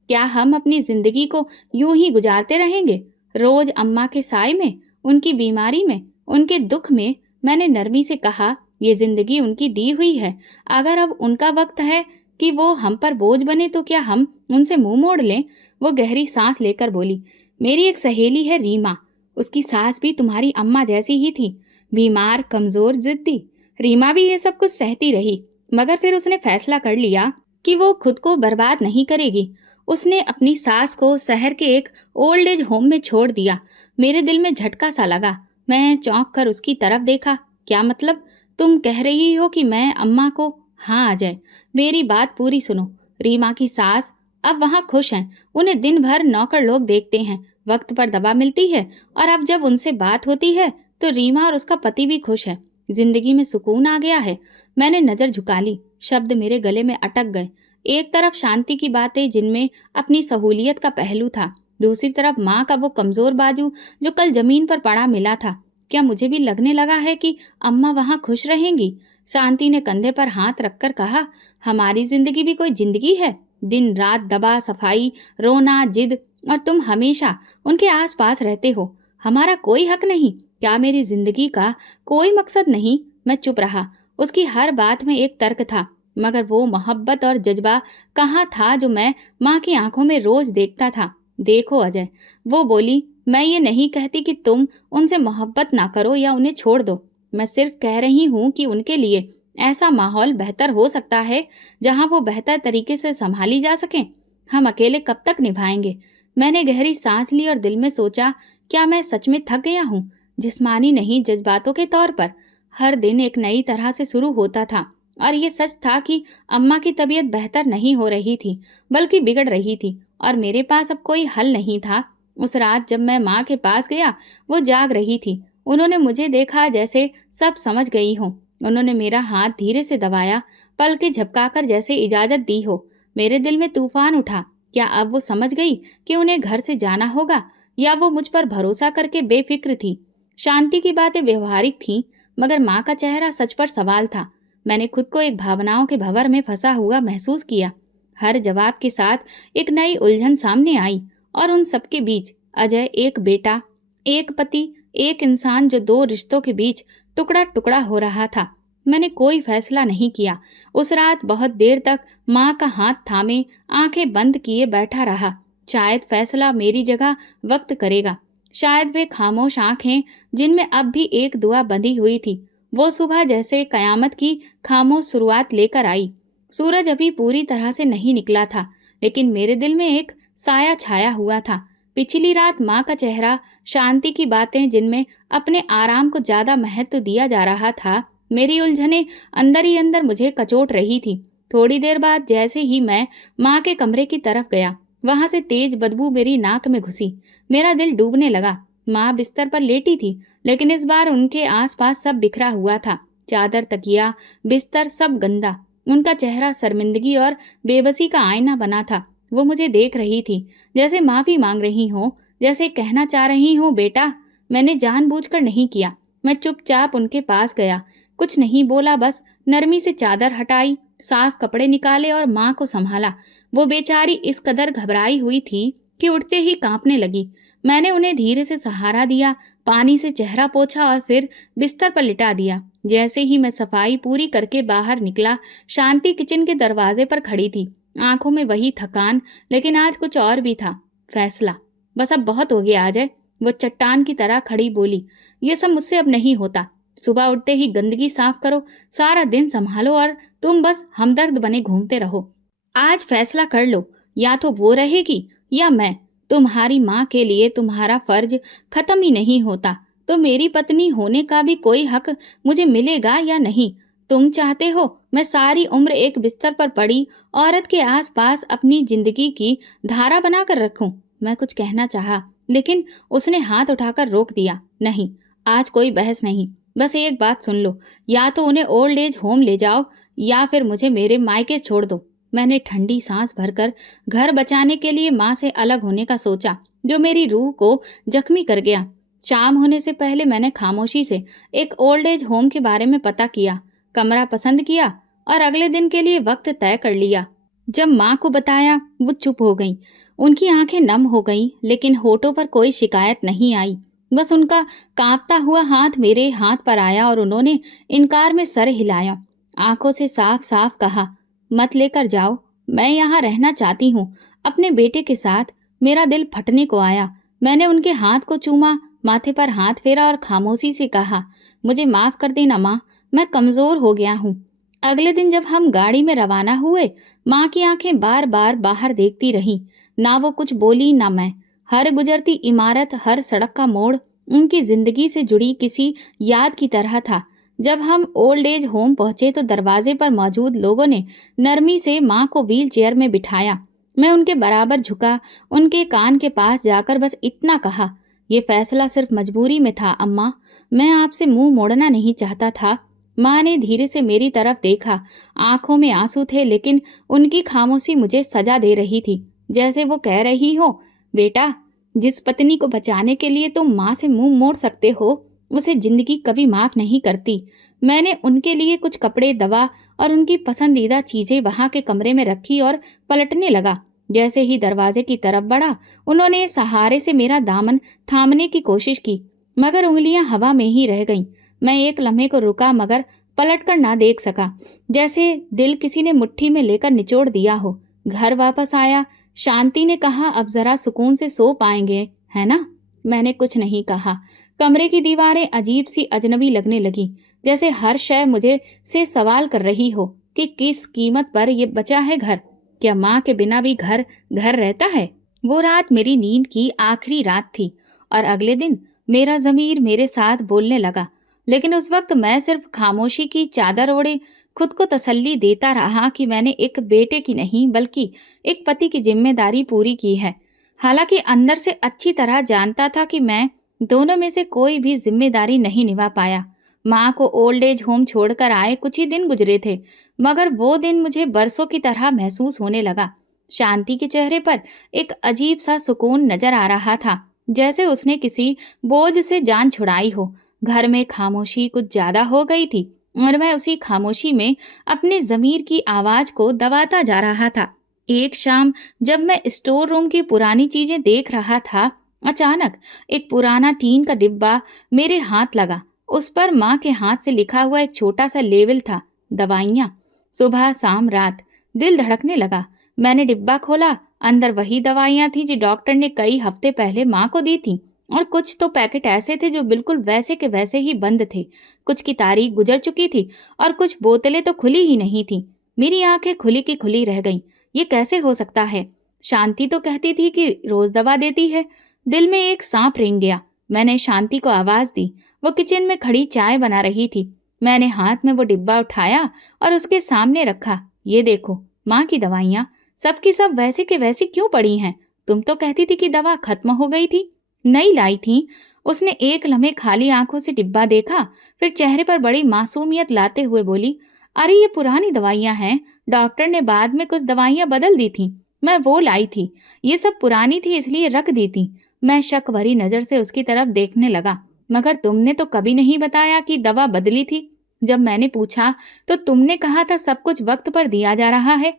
क्या हम अपनी जिंदगी को यूं ही गुजारते रहेंगे, रोज अम्मा के साय में, उनकी बीमारी में, उनके दुख में? मैंने नरमी से कहा, ये जिंदगी उनकी दी हुई है। अगर अब उनका वक्त है कि वो हम पर बोझ बने तो क्या हम उनसे मुंह मोड़ लें? वो गहरी सांस लेकर बोली, मेरी एक सहेली है रीमा, उसकी सास भी तुम्हारी अम्मा जैसी ही थी, बीमार, कमजोर, जिद्दी। रीमा भी ये सब कुछ सहती रही, मगर फिर उसने फैसला कर लिया कि वो खुद को बर्बाद नहीं करेगी। उसने अपनी सास को शहर के एक ओल्ड एज होम में छोड़ दिया। मेरे दिल में झटका सा लगा। मैं चौंक कर उसकी तरफ देखा। क्या मतलब? तुम कह रही हो कि मैं अम्मा को? हाँ अजय, मेरी बात पूरी सुनो। रीमा की सास अब वहाँ खुश हैं। उन्हें दिन भर नौकर लोग देखते हैं, वक्त पर दवा मिलती है, और अब जब उनसे बात होती है तो रीमा और उसका पति भी खुश है। जिंदगी में सुकून आ गया है। मैंने नजर झुका ली। शब्द मेरे गले में अटक गए। एक तरफ शांति की बातें जिनमें अपनी सहूलियत का पहलू था, दूसरी तरफ माँ का वो कमजोर बाजू जो कल जमीन पर पड़ा मिला था। क्या मुझे भी लगने लगा है कि अम्मा वहाँ खुश रहेंगी? शांति ने कंधे पर हाथ रखकर कहा, हमारी जिंदगी भी कोई जिंदगी है? दिन रात दबा, सफाई, रोना, जिद, और तुम हमेशा उनके आस पास रहते हो। हमारा कोई हक नहीं? क्या मेरी जिंदगी का कोई मकसद नहीं? मैं चुप रहा। उसकी हर बात में एक तर्क था, मगर वो मोहब्बत और जज्बा कहाँ था जो मैं माँ की आंखों में रोज देखता था। देखो अजय, वो बोली, मैं ये नहीं कहती कि तुम उनसे मोहब्बत ना करो या उन्हें छोड़ दो। मैं सिर्फ कह रही हूँ कि उनके लिए ऐसा माहौल बेहतर हो सकता है जहाँ वो बेहतर तरीके से संभाली जा सकें। हम अकेले कब तक निभाएंगे? मैंने गहरी सांस ली और दिल में सोचा, क्या मैं सच में थक गया हूँ? जिस्मानी नहीं, जज्बातों के तौर पर। हर दिन एक नई तरह से शुरू होता था, और ये सच था कि अम्मा की तबीयत बेहतर नहीं हो रही थी, बल्कि बिगड़ रही थी, और मेरे पास अब कोई हल नहीं था। उस रात जब मैं माँ के पास गया, वो जाग रही थी। उन्होंने मुझे देखा जैसे सब समझ गई हो। उन्होंने मेरा हाथ धीरे से दबाया, पलकें झपकाकर जैसे इजाजत दी हो। मेरे दिल में तूफान उठा। क्या अब वो समझ गई कि उन्हें घर से जाना होगा, या वो मुझ पर भरोसा करके बेफिक्र थी? शांति की बातें व्यवहारिक थीं, मगर माँ का चेहरा सच पर सवाल था। मैंने खुद को एक भावनाओं के भंवर में फंसा हुआ महसूस किया। हर जवाब के साथ एक नई उलझन सामने आई, और उन सबके बीच अजय, एक बेटा, एक पति, एक इंसान जो दो रिश्तों के बीच टुकड़ा टुकड़ा हो रहा था। मैंने कोई फैसला नहीं किया। उस रात बहुत देर तक माँ का हाथ थामे, आंखें बंद किए बैठा रहा। शायद फैसला मेरी जगह वक्त करेगा। शायद वे खामोश आंखें जिनमें अब भी एक दुआ बंधी हुई थी, वो सुबह जैसे कयामत की खामोश शुरुआत लेकर आई। सूरज अभी पूरी तरह से नहीं निकला था, लेकिन मेरे दिल में एक साया छाया हुआ था। पिछली रात माँ का चेहरा, शांति की बातें जिनमें अपने आराम को ज्यादा महत्व दिया जा रहा था, मेरी उलझने अंदर ही अंदर मुझे कचोट रही थी। थोड़ी देर बाद जैसे ही मैं माँ के कमरे की तरफ गया, वहां से तेज बदबू मेरी नाक में घुसी। मेरा दिल डूबने लगा। माँ बिस्तर पर लेटी थी, लेकिन इस बार उनके आसपास सब बिखरा हुआ था। चादर, तकिया, बिस्तर सब गंदा। उनका चेहरा शर्मिंदगी और बेबसी का आईना बना था। वो मुझे देख रही थी, जैसे माफी मांग रही हो, जैसे कहना चाह रही हो, बेटा मैंने जानबूझकर नहीं किया। मैं चुपचाप उनके पास गया, कुछ नहीं बोला, बस नरमी से चादर हटाई, साफ कपड़े निकाले और माँ को संभाला। वो बेचारी इस कदर घबराई हुई थी कि उठते ही कांपने लगी। मैंने उन्हें धीरे से सहारा दिया, पानी से चेहरा पोंछा और फिर बिस्तर पर लिटा दिया। जैसे ही मैं सफाई पूरी करके बाहर निकला, शांति किचन के दरवाजे पर खड़ी थी, आंखों में वही थकान, लेकिन आज कुछ और भी था। फैसला। बस अब बहुत हो गया अजय, वो चट्टान की तरह खड़ी बोली। ये सब मुझसे अब नहीं होता। सुबह उठते ही गंदगी साफ करो, सारा दिन संभालो और तुम बस हमदर्द बने घूमते रहो। आज फैसला कर लो, या तो वो रहेगी या मैं। तुम्हारी माँ के लिए तुम्हारा फर्ज खत्म ही नहीं होता, तो मेरी पत्नी होने का भी कोई हक मुझे मिलेगा या नहीं? तुम चाहते हो मैं सारी उम्र एक बिस्तर पर पड़ी औरत के आसपास अपनी जिंदगी की धारा बनाकर रखूं? मैं कुछ कहना चाहा, लेकिन उसने हाथ उठाकर रोक दिया। नहीं, आज कोई बहस नहीं, बस एक बात सुन लो, या तो उन्हें ओल्ड एज होम ले जाओ या फिर मुझे मेरे मायके छोड़ दो। मैंने ठंडी सांस भरकर घर बचाने के लिए माँ से अलग होने का सोचा, जो मेरी रूह को जख्मी कर गया। शाम होने से पहले मैंने खामोशी से एक ओल्ड एज होम के बारे में पता किया, कमरा पसंद किया और अगले दिन के लिए वक्त तय कर लिया। जब माँ को बताया, वो चुप हो गई। उनकी आंखें नम हो गईं, लेकिन होठों पर कोई शिकायत नहीं आई। बस उनका कांपता हुआ हाथ मेरे हाथ पर आया और उन्होंने इनकार में सर हिलाया। आंखों से साफ साफ कहा, मत लेकर जाओ, मैं यहाँ रहना चाहती हूँ अपने बेटे के साथ। मेरा दिल फटने को आया। मैंने उनके हाथ को चूमा, माथे पर हाथ फेरा और खामोशी से कहा, मुझे माफ कर देना माँ, मैं कमजोर हो गया हूँ। अगले दिन जब हम गाड़ी में रवाना हुए, माँ की आंखें बार बार बाहर देखती रहीं। ना वो कुछ बोली ना मैं। हर गुजरती इमारत, हर सड़क का मोड़ उनकी जिंदगी से जुड़ी किसी याद की तरह था। जब हम ओल्ड एज होम पहुंचे तो दरवाजे पर मौजूद लोगों ने नरमी से माँ को व्हील चेयर में बिठाया। मैं उनके बराबर झुका, उनके कान के पास जाकर बस इतना कहा, ये फैसला सिर्फ मजबूरी में था अम्मा, मैं आपसे मुंह मोड़ना नहीं चाहता था। माँ ने धीरे से मेरी तरफ देखा। आंखों में आंसू थे, लेकिन उनकी खामोशी मुझे सजा दे रही थी, जैसे वो कह रही हो, बेटा जिस पत्नी को बचाने के लिए तुम माँ से मुंह मोड़ सकते हो, उसे जिंदगी कभी माफ नहीं करती। मैंने उनके लिए कुछ कपड़े, दवा और उनकी पसंदीदा चीजें वहां के कमरे में रखी और पलटने लगा। जैसे ही दरवाजे की तरफ बढ़ा, उन्होंने सहारे से मेरा दामन थामने की कोशिश की, मगर उंगलियां हवा में ही रह गईं। मैं एक लम्हे को रुका, मगर पलटकर ना देख सका, जैसे दिल किसी ने मुट्ठी में लेकर निचोड़ दिया हो। घर वापस आया। शांति ने कहा, अब जरा सुकून से सो पाएंगे, है ना? मैंने कुछ नहीं कहा। कमरे की दीवारें अजीब सी अजनबी लगने लगी, जैसे हर शय मुझे से सवाल कर रही हो कि किस कीमत पर ये बचा है घर। क्या माँ के बिना भी घर घर रहता है? वो रात मेरी नींद की आखिरी रात थी और अगले दिन मेरा ज़मीर मेरे साथ बोलने लगा, लेकिन उस वक्त मैं सिर्फ खामोशी की चादर ओढ़े खुद को तसल्ली देता रहा कि मैंने एक बेटे की नहीं बल्कि एक पति की जिम्मेदारी पूरी की है। हालांकि अंदर से अच्छी तरह जानता था कि मैं दोनों में से कोई भी जिम्मेदारी नहीं निभा पाया। माँ को ओल्ड एज होम छोड़कर आए कुछ ही दिन गुजरे थे, मगर वो दिन मुझे बरसों की तरह महसूस होने लगा। शांति के चेहरे पर एक अजीब सा सुकून नजर आ रहा था, जैसे उसने किसी बोझ से जान छुड़ाई हो। घर में खामोशी कुछ ज्यादा हो गई थी और मैं उसी खामोशी में अपने ज़मीर की आवाज को दबाता जा रहा था। एक शाम जब मैं स्टोर रूम की पुरानी चीजें देख रहा था, अचानक एक पुराना टीन का डिब्बा मेरे हाथ लगा। उस पर माँ के हाथ से लिखा हुआ एक छोटा सा लेबल था, दवाइयाँ। सुबह शाम रात दिल धड़कने लगा। मैंने डिब्बा खोला। अंदर वही दवाइयाँ थी जो डॉक्टर ने कई हफ्ते पहले माँ को दी थी। और कुछ तो पैकेट ऐसे थे जो बिल्कुल वैसे के वैसे ही बंद थे। कुछ की तारीख गुजर चुकी थी और कुछ बोतलें तो खुली ही नहीं थी। मेरी आंखें खुली की खुली रह गईं। ये कैसे हो सकता है? शांति तो कहती थी कि रोज दवा देती है। दिल में एक सांप रेंग गया। मैंने शांति को आवाज दी। वो किचन में खड़ी चाय बना रही थी। मैंने हाथ में वो डिब्बा उठाया और उसके सामने रखा। ये देखो, माँ की दवाइयाँ सब की सब वैसे के वैसी क्यों पड़ी हैं? तुम तो कहती थी कि दवा खत्म हो गई थी, नई लाई थी। उसने एक लम्हे खाली आंखों से डिब्बा देखा, फिर चेहरे पर बड़ी मासूमियत लाते हुए बोली, अरे ये पुरानी दवाइयाँ हैं। डॉक्टर ने बाद में कुछ दवाइयाँ बदल दी थी, मैं वो लाई थी। ये सब पुरानी थी इसलिए रख दी थी। मैं शक भरी नजर से उसकी तरफ देखने लगा। मगर तुमने तो कभी नहीं बताया कि दवा बदली थी। जब मैंने पूछा तो तुमने कहा था सब कुछ वक्त पर दिया जा रहा है।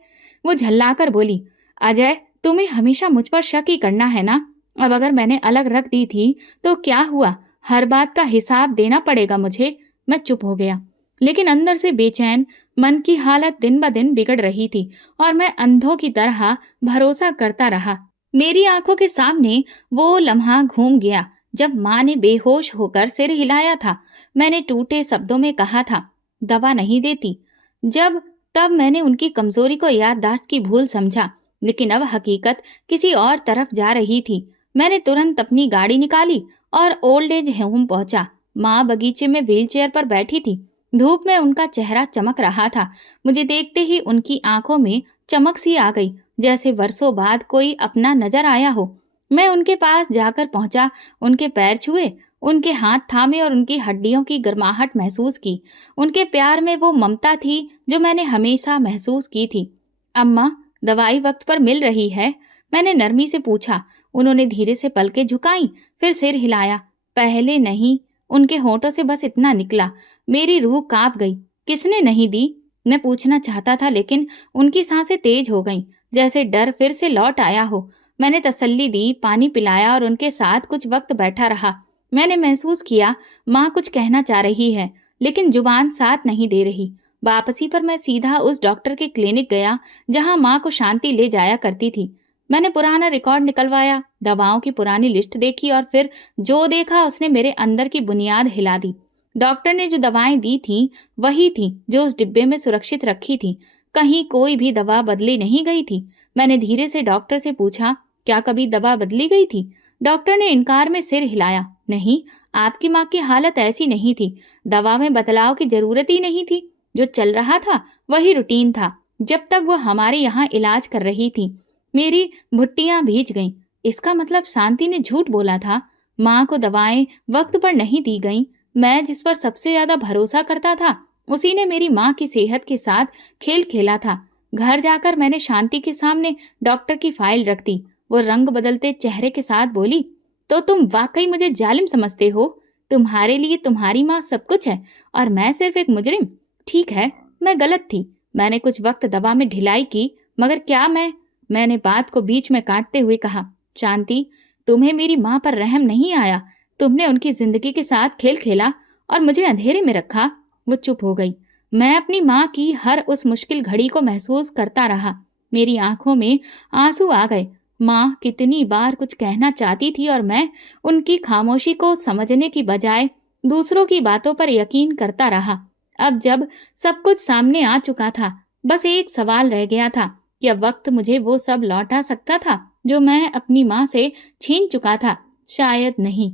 वो झल्लाकर बोली, अजय, तुम्हें हमेशा मुझ पर शक ही करना है ना? अब अगर मैंने अलग रख दी थी तो क्या हुआ? हर बात का हिसाब देना पड़ेगा मुझे। मैं चुप हो गया, लेकिन अंदर से बेचैन मन की हालत दिन ब दिन बिगड़ रही थी और मैं अंधों की तरह भरोसा करता रहा। मेरी आंखों के सामने वो लम्हा घूम गया जब माँ ने बेहोश होकर सिर हिलाया था। मैंने टूटे शब्दों में कहा था, दवा नहीं देती। जब तब मैंने उनकी कमजोरी को याददाश्त की भूल समझा, लेकिन अब हकीकत किसी और तरफ जा रही थी। मैंने तुरंत अपनी गाड़ी निकाली और ओल्ड एज होम पहुंचा। माँ बगीचे में व्हीलचेयर पर बैठी थी। धूप में उनका चेहरा चमक रहा था। मुझे देखते ही उनकी आंखों में चमक सी आ गई, जैसे वर्षों बाद कोई अपना नजर आया हो। मैं उनके पास जाकर पहुंचा, उनके पैर छुए, उनके हाथ थामे और उनकी हड्डियों की गर्माहट महसूस की। उनके प्यार में वो ममता थी जो मैंने हमेशा महसूस की थी। अम्मा, दवाई वक्त पर मिल रही है? मैंने नरमी से पूछा। उन्होंने धीरे से पलकें झुकाई, फिर सिर हिलाया। पहले नहीं। उनके होठों से बस इतना निकला। मेरी रूह कांप गई। किसने नहीं दी? मैं पूछना चाहता था, लेकिन उनकी सांसें तेज हो गईं, जैसे डर फिर से लौट आया हो। मैंने तसल्ली दी, पानी पिलाया और उनके साथ कुछ वक्त बैठा रहा। मैंने महसूस किया माँ कुछ कहना चाह रही है, लेकिन जुबान साथ नहीं दे रही। वापसी पर मैं सीधा उस डॉक्टर के क्लिनिक गया जहाँ माँ को शांति ले जाया करती थी। मैंने पुराना रिकॉर्ड निकलवाया, दवाओं की पुरानी लिस्ट देखी और फिर जो देखा उसने मेरे अंदर की बुनियाद हिला दी। डॉक्टर ने जो दवाएं दी थी वही थी जो उस डिब्बे में सुरक्षित रखी थी। कहीं कोई भी दवा बदली नहीं गई थी। मैंने धीरे से डॉक्टर से पूछा, क्या कभी दवा बदली गई थी? डॉक्टर ने इनकार में सिर हिलाया। नहीं, आपकी माँ की हालत ऐसी नहीं थी। दवा में बदलाव की जरूरत ही नहीं थी। जो चल रहा था वही रूटीन था जब तक वो हमारे यहाँ इलाज कर रही थी। मेरी भुट्टियां भीज गईं। इसका मतलब शांति ने झूठ बोला था। माँ को दवाएं वक्त पर नहीं दी गईं। मैं जिस पर सबसे ज्यादा भरोसा करता था उसी ने मेरी माँ की सेहत के साथ खेल खेला था। घर जाकर मैंने शांति के सामने डॉक्टर की फाइल रख दी। वो रंग बदलते चेहरे के साथ बोली, तो तुम वाकई मुझे जालिम समझते हो? तुम्हारे लिए तुम्हारी माँ सब कुछ है और मैं सिर्फ एक मुजरिम? ठीक है, मैं गलत थी। मैंने कुछ वक्त दवा में ढिलाई की, मगर क्या मैंने बात को बीच में काटते हुए कहा, शांति, तुम्हें मेरी माँ पर रहम नहीं आया? तुमने उनकी जिंदगी के साथ खेल खेला और मुझे अंधेरे में रखा। वो चुप हो गई। मैं अपनी माँ की हर उस मुश्किल घड़ी को महसूस करता रहा। मेरी आंखों में आंसू आ गए। माँ कितनी बार कुछ कहना चाहती थी और मैं उनकी खामोशी को समझने की बजाय दूसरों की बातों पर यकीन करता रहा। अब जब सब कुछ सामने आ चुका था, बस एक सवाल रह गया था, क्या वक्त मुझे वो सब लौटा सकता था जो मैं अपनी माँ से छीन चुका था? शायद नहीं।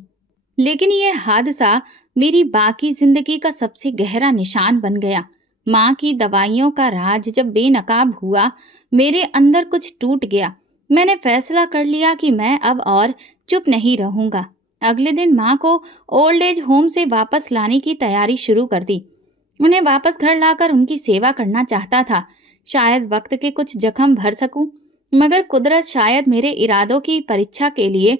लेकिन यह हादसा मेरी बाकी जिंदगी का सबसे गहरा निशान बन गया। माँ की दवाइयों का राज जब बेनकाब हुआ, मेरे अंदर कुछ टूट गया। मैंने फैसला कर लिया कि मैं अब और चुप नहीं रहूंगा। अगले दिन माँ को ओल्ड एज होम से वापस लाने की तैयारी शुरू कर दी। उन्हें वापस घर लाकर उनकी सेवा करना चाहता था। शायद वक्त के कुछ जख्म भर सकूं, मगर कुदरत शायद मेरे इरादों की परीक्षा के लिए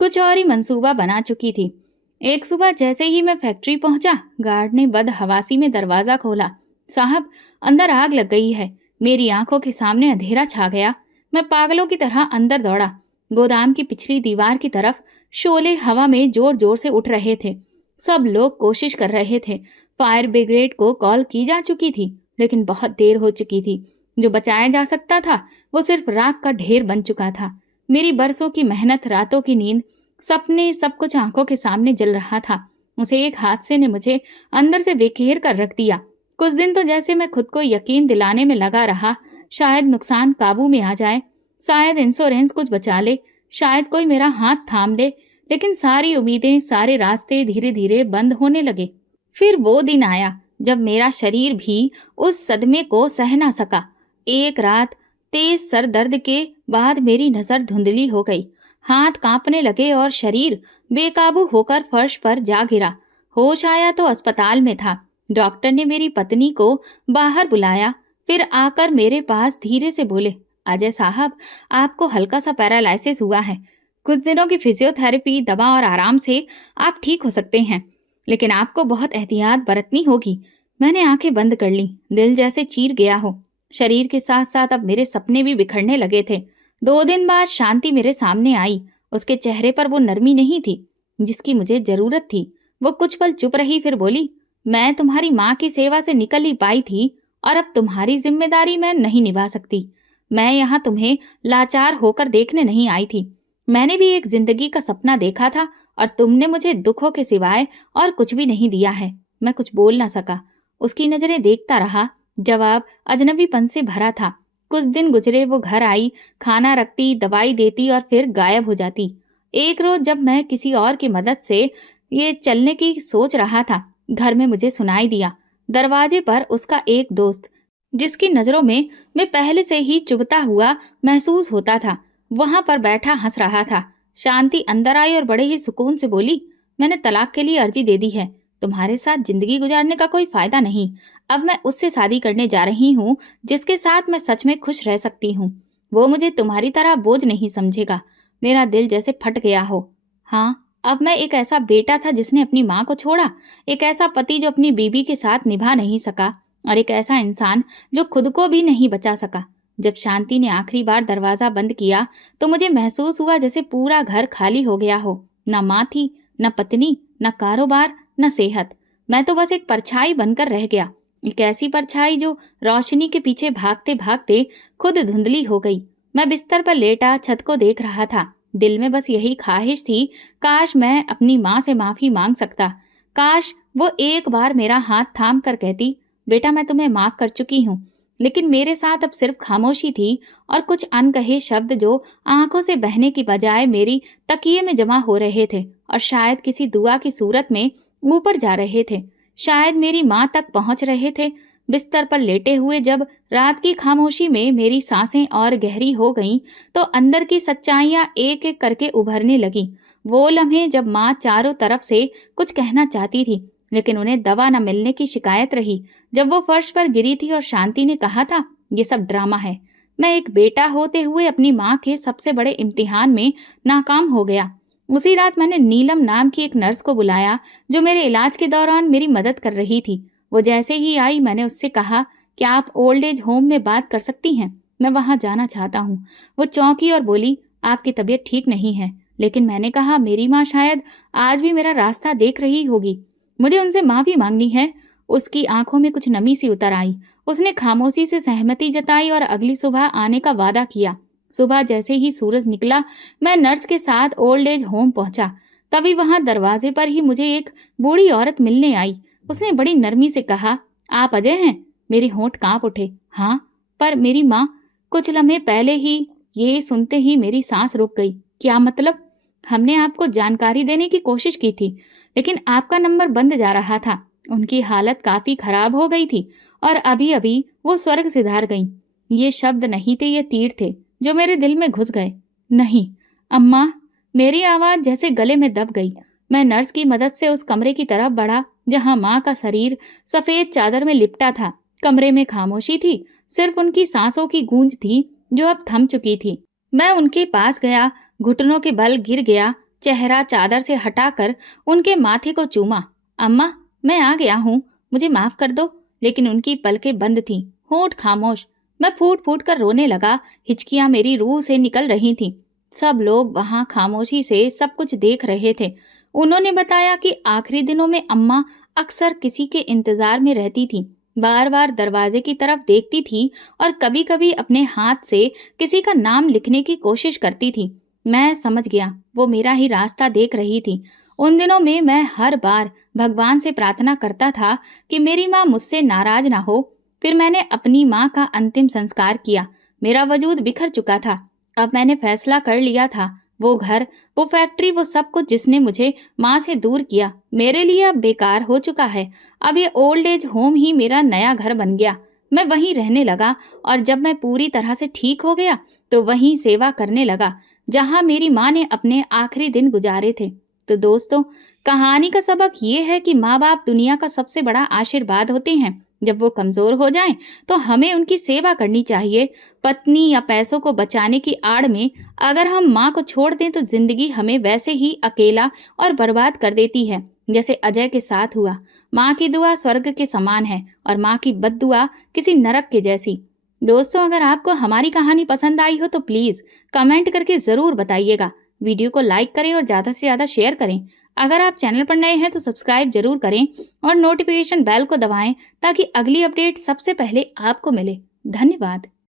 कुछ और ही मंसूबा बना चुकी थी। एक सुबह जैसे ही मैं फैक्ट्री पहुंचा, गार्ड ने बदहवासी में दरवाजा खोला। साहब, अंदर आग लग गई है। मेरी आंखों के सामने अंधेरा छा गया। मैं पागलों की तरह अंदर दौड़ा। गोदाम की पिछली दीवार की तरफ शोले हवा में जोर जोर से उठ रहे थे। सब लोग कोशिश कर रहे थे। फायर ब्रिगेड को कॉल की जा चुकी थी, लेकिन बहुत देर हो चुकी थी। जो बचाया जा सकता था वो सिर्फ राख का ढेर बन चुका था। मेरी बरसों की मेहनत, रातों की नींद सपने सब कुछ आंखों के सामने जल रहा था। उसे एक हादसे ने मुझे अंदर से बेखेर कर रख दिया। कुछ दिन तो जैसे मैं खुद को यकीन दिलाने में लगा रहा, शायद नुकसान काबू में आ जाए, शायद इंश्योरेंस कुछ बचा ले, शायद कोई मेरा हाथ थाम ले। लेकिन सारी उम्मीदें, सारे रास्ते धीरे धीरे बंद होने लगे। फिर वो दिन आया जब मेरा शरीर भी उस सदमे को सह ना सका। एक रात तेज सर दर्द के बाद मेरी नजर धुंधली हो गई, हाथ कांपने लगे और शरीर बेकाबू होकर फर्श पर जा गिरा। होश आया तो अस्पताल में था। डॉक्टर ने मेरी पत्नी को बाहर बुलाया, फिर आकर मेरे पास धीरे से बोले, अजय साहब, आपको हल्का सा पैरालिसिस हुआ है। कुछ दिनों की फिजियोथेरेपी, दवा और आराम से आप ठीक हो सकते हैं, लेकिन आपको बहुत एहतियात बरतनी होगी। मैंने आंखें बंद कर ली, दिल जैसे चीर गया हो। शरीर के साथ साथ अब मेरे सपने भी बिखरने लगे थे। 2 दिन बाद शांति मेरे सामने आई। उसके चेहरे पर वो नरमी नहीं थी जिसकी मुझे जरूरत थी। वो कुछ पल चुप रही, फिर बोली, मैं तुम्हारी माँ की सेवा से निकल ही पाई थी और अब तुम्हारी जिम्मेदारी मैं नहीं निभा सकती। मैं यहाँ तुम्हें लाचार होकर देखने नहीं आई थी। मैंने भी एक जिंदगी का सपना देखा था और तुमने मुझे दुखों के सिवाय और कुछ भी नहीं दिया है। मैं कुछ बोल ना सका। उसकी नजरें देखता रहा। जवाब अजनबीपन से भरा था। कुछ दिन गुजरे, वो घर आई, खाना रखती, दवाई देती और फिर गायब हो जाती। एक रोज जब मैं किसी और की मदद से ये चलने की सोच रहा था, घर में मुझे सुनाई दिया। दरवाजे पर उसका एक दोस्त, जिसकी नजरों में मैं पहले से ही चुभता हुआ महसूस होता था, वहां पर बैठा हंस रहा था। शांति अंदर आई और बड़े ही सुकून से बोली, मैंने तलाक के लिए अर्जी दे दी है। तुम्हारे साथ जिंदगी गुजारने का कोई फायदा नहीं। अब मैं उससे शादी करने जा रही हूँ जिसके साथ मैं सच में खुश रह सकती हूँ। वो मुझे तुम्हारी तरह बोझ नहीं समझेगा। मेरा दिल जैसे फट गया हो। हाँ, अब मैं एक ऐसा बेटा था जिसने अपनी माँ को छोड़ा, एक ऐसा पति जो अपनी बीबी के साथ निभा नहीं सका, और एक ऐसा इंसान जो खुद को भी नहीं बचा सका। जब शांति ने आखिरी बार दरवाजा बंद किया तो मुझे महसूस हुआ जैसे पूरा घर खाली हो गया हो। न माँ थी, न पत्नी, न कारोबार, न सेहत। मैं तो बस एक परछाई बनकर रह गया। एक ऐसी परछाई जो रोशनी के पीछे भागते भागते खुद धुंधली हो गई। मैं बिस्तर पर लेटा छत को देख रहा था। दिल में बस यही ख्वाहिश थी, काश मैं अपनी माँ से माफी मांग सकता। काश वो एक बार मेरा हाथ थाम कर कहती, बेटा मैं तुम्हें माफ कर चुकी हूँ। लेकिन मेरे साथ अब सिर्फ खामोशी थी और कुछ अनकहे शब्द जो आंखों से बहने की बजाय मेरी तकिए में जमा हो रहे थे और शायद किसी दुआ की सूरत में ऊपर जा रहे थे, शायद मेरी माँ तक पहुंच रहे थे। बिस्तर पर लेटे हुए जब रात की खामोशी में मेरी सांसें और गहरी हो गईं, तो अंदर की सच्चाइयां एक एक करके उभरने लगी। वो लम्हे जब माँ चारों तरफ से कुछ कहना चाहती थी लेकिन उन्हें दवा न मिलने की शिकायत रही, जब वो फर्श पर गिरी थी और शांति ने कहा था, ये सब ड्रामा है। मैं एक बेटा होते हुए अपनी माँ के सबसे बड़े इम्तिहान में नाकाम हो गया। उसी रात मैंने नीलम नाम की एक नर्स को बुलाया जो मेरे इलाज के दौरान मेरी मदद कर रही थी। वो जैसे ही आई मैंने उससे कहा, क्या आप ओल्ड एज होम में बात कर सकती हैं? मैं वहां जाना चाहता हूँ। वो चौंकी और बोली, आपकी तबीयत ठीक नहीं है। लेकिन मैंने कहा, मेरी माँ शायद आज भी मेरा रास्ता देख रही होगी। मुझे उनसे माफी मांगनी है। उसकी आंखों में कुछ नमी सी उतर आई। उसने खामोशी से सहमति जताई और अगली सुबह आने का वादा किया। सुबह जैसे ही सूरज निकला मैं नर्स के साथ ओल्ड एज होम पहुंचा। तभी वहां दरवाजे पर ही मुझे एक बूढ़ी औरत मिलने आई। उसने बड़ी नरमी से कहा, आप अजय हैं? मेरे होंठ कांप उठे। हाँ, पर मेरी माँ। कुछ लम्हे पहले ही ये सुनते ही मेरी सांस रुक गई। क्या मतलब? हमने आपको जानकारी देने की कोशिश की थी लेकिन आपका नंबर बंद जा रहा था। उनकी हालत काफी खराब हो गई थी और अभी अभी वो स्वर्ग सिधार गईं। ये शब्द नहीं थे, ये तीर थे जो मेरे दिल में घुस गए। नहीं अम्मा। मेरी आवाज जैसे गले में दब गई। मैं नर्स की मदद से उस कमरे की तरफ बढ़ा जहां माँ का शरीर सफेद चादर में लिपटा था। कमरे में खामोशी थी, सिर्फ उनकी सांसों की गूंज थी जो अब थम चुकी थी। मैं उनके पास गया, घुटनों के बल गिर गया, चेहरा चादर से हटाकर उनके माथे को चूमा। अम्मा, मैं आ गया हूँ, मुझे माफ कर दो। लेकिन उनकी पलकें बंद थीं, होंठ खामोश। मैं फूट फूट कर रोने लगा। हिचकियां मेरी रूह से निकल रही थीं। सब लोग वहां खामोशी से सब कुछ देख रहे थे। उन्होंने बताया कि आखिरी दिनों में अम्मा अक्सर किसी के इंतजार में रहती थी, बार बार दरवाजे की तरफ देखती थी और कभी कभी अपने हाथ से किसी का नाम लिखने की कोशिश करती थी। मैं समझ गया, वो मेरा ही रास्ता देख रही थी। उन दिनों में मैं हर बार भगवान से प्रार्थना करता था कि मेरी माँ मुझसे नाराज ना हो। फिर मैंने अपनी माँ का अंतिम संस्कार किया। मेरा वजूद बिखर चुका था। अब मैंने फैसला कर लिया था, वो घर, वो फैक्ट्री, वो सब कुछ जिसने मुझे माँ से दूर किया, मेरे लिए अब बेकार हो चुका है। अब ये ओल्ड एज होम ही मेरा नया घर बन गया। मैं वहीं रहने लगा और जब मैं पूरी तरह से ठीक हो गया तो वहीं सेवा करने लगा जहां मेरी माँ ने अपने आखिरी दिन गुजारे थे। तो दोस्तों, कहानी का सबक ये है कि माँ बाप दुनिया का सबसे बड़ा आशीर्वाद होते हैं। जब वो कमजोर हो जाएं तो हमें उनकी सेवा करनी चाहिए। पत्नी या पैसों को बचाने की आड़ में अगर हम माँ को छोड़ दें तो जिंदगी हमें वैसे ही अकेला और बर्बाद कर देती है, जैसे अजय के साथ हुआ। माँ की दुआ स्वर्ग के समान है और माँ की बद्दुआ किसी नरक के जैसी। दोस्तों, अगर आपको हमारी कहानी पसंद आई हो तो प्लीज़ कमेंट करके ज़रूर बताइएगा। वीडियो को लाइक करें और ज़्यादा से ज़्यादा शेयर करें। अगर आप चैनल पर नए हैं तो सब्सक्राइब जरूर करें और नोटिफिकेशन बेल को दबाएं ताकि अगली अपडेट सबसे पहले आपको मिले। धन्यवाद।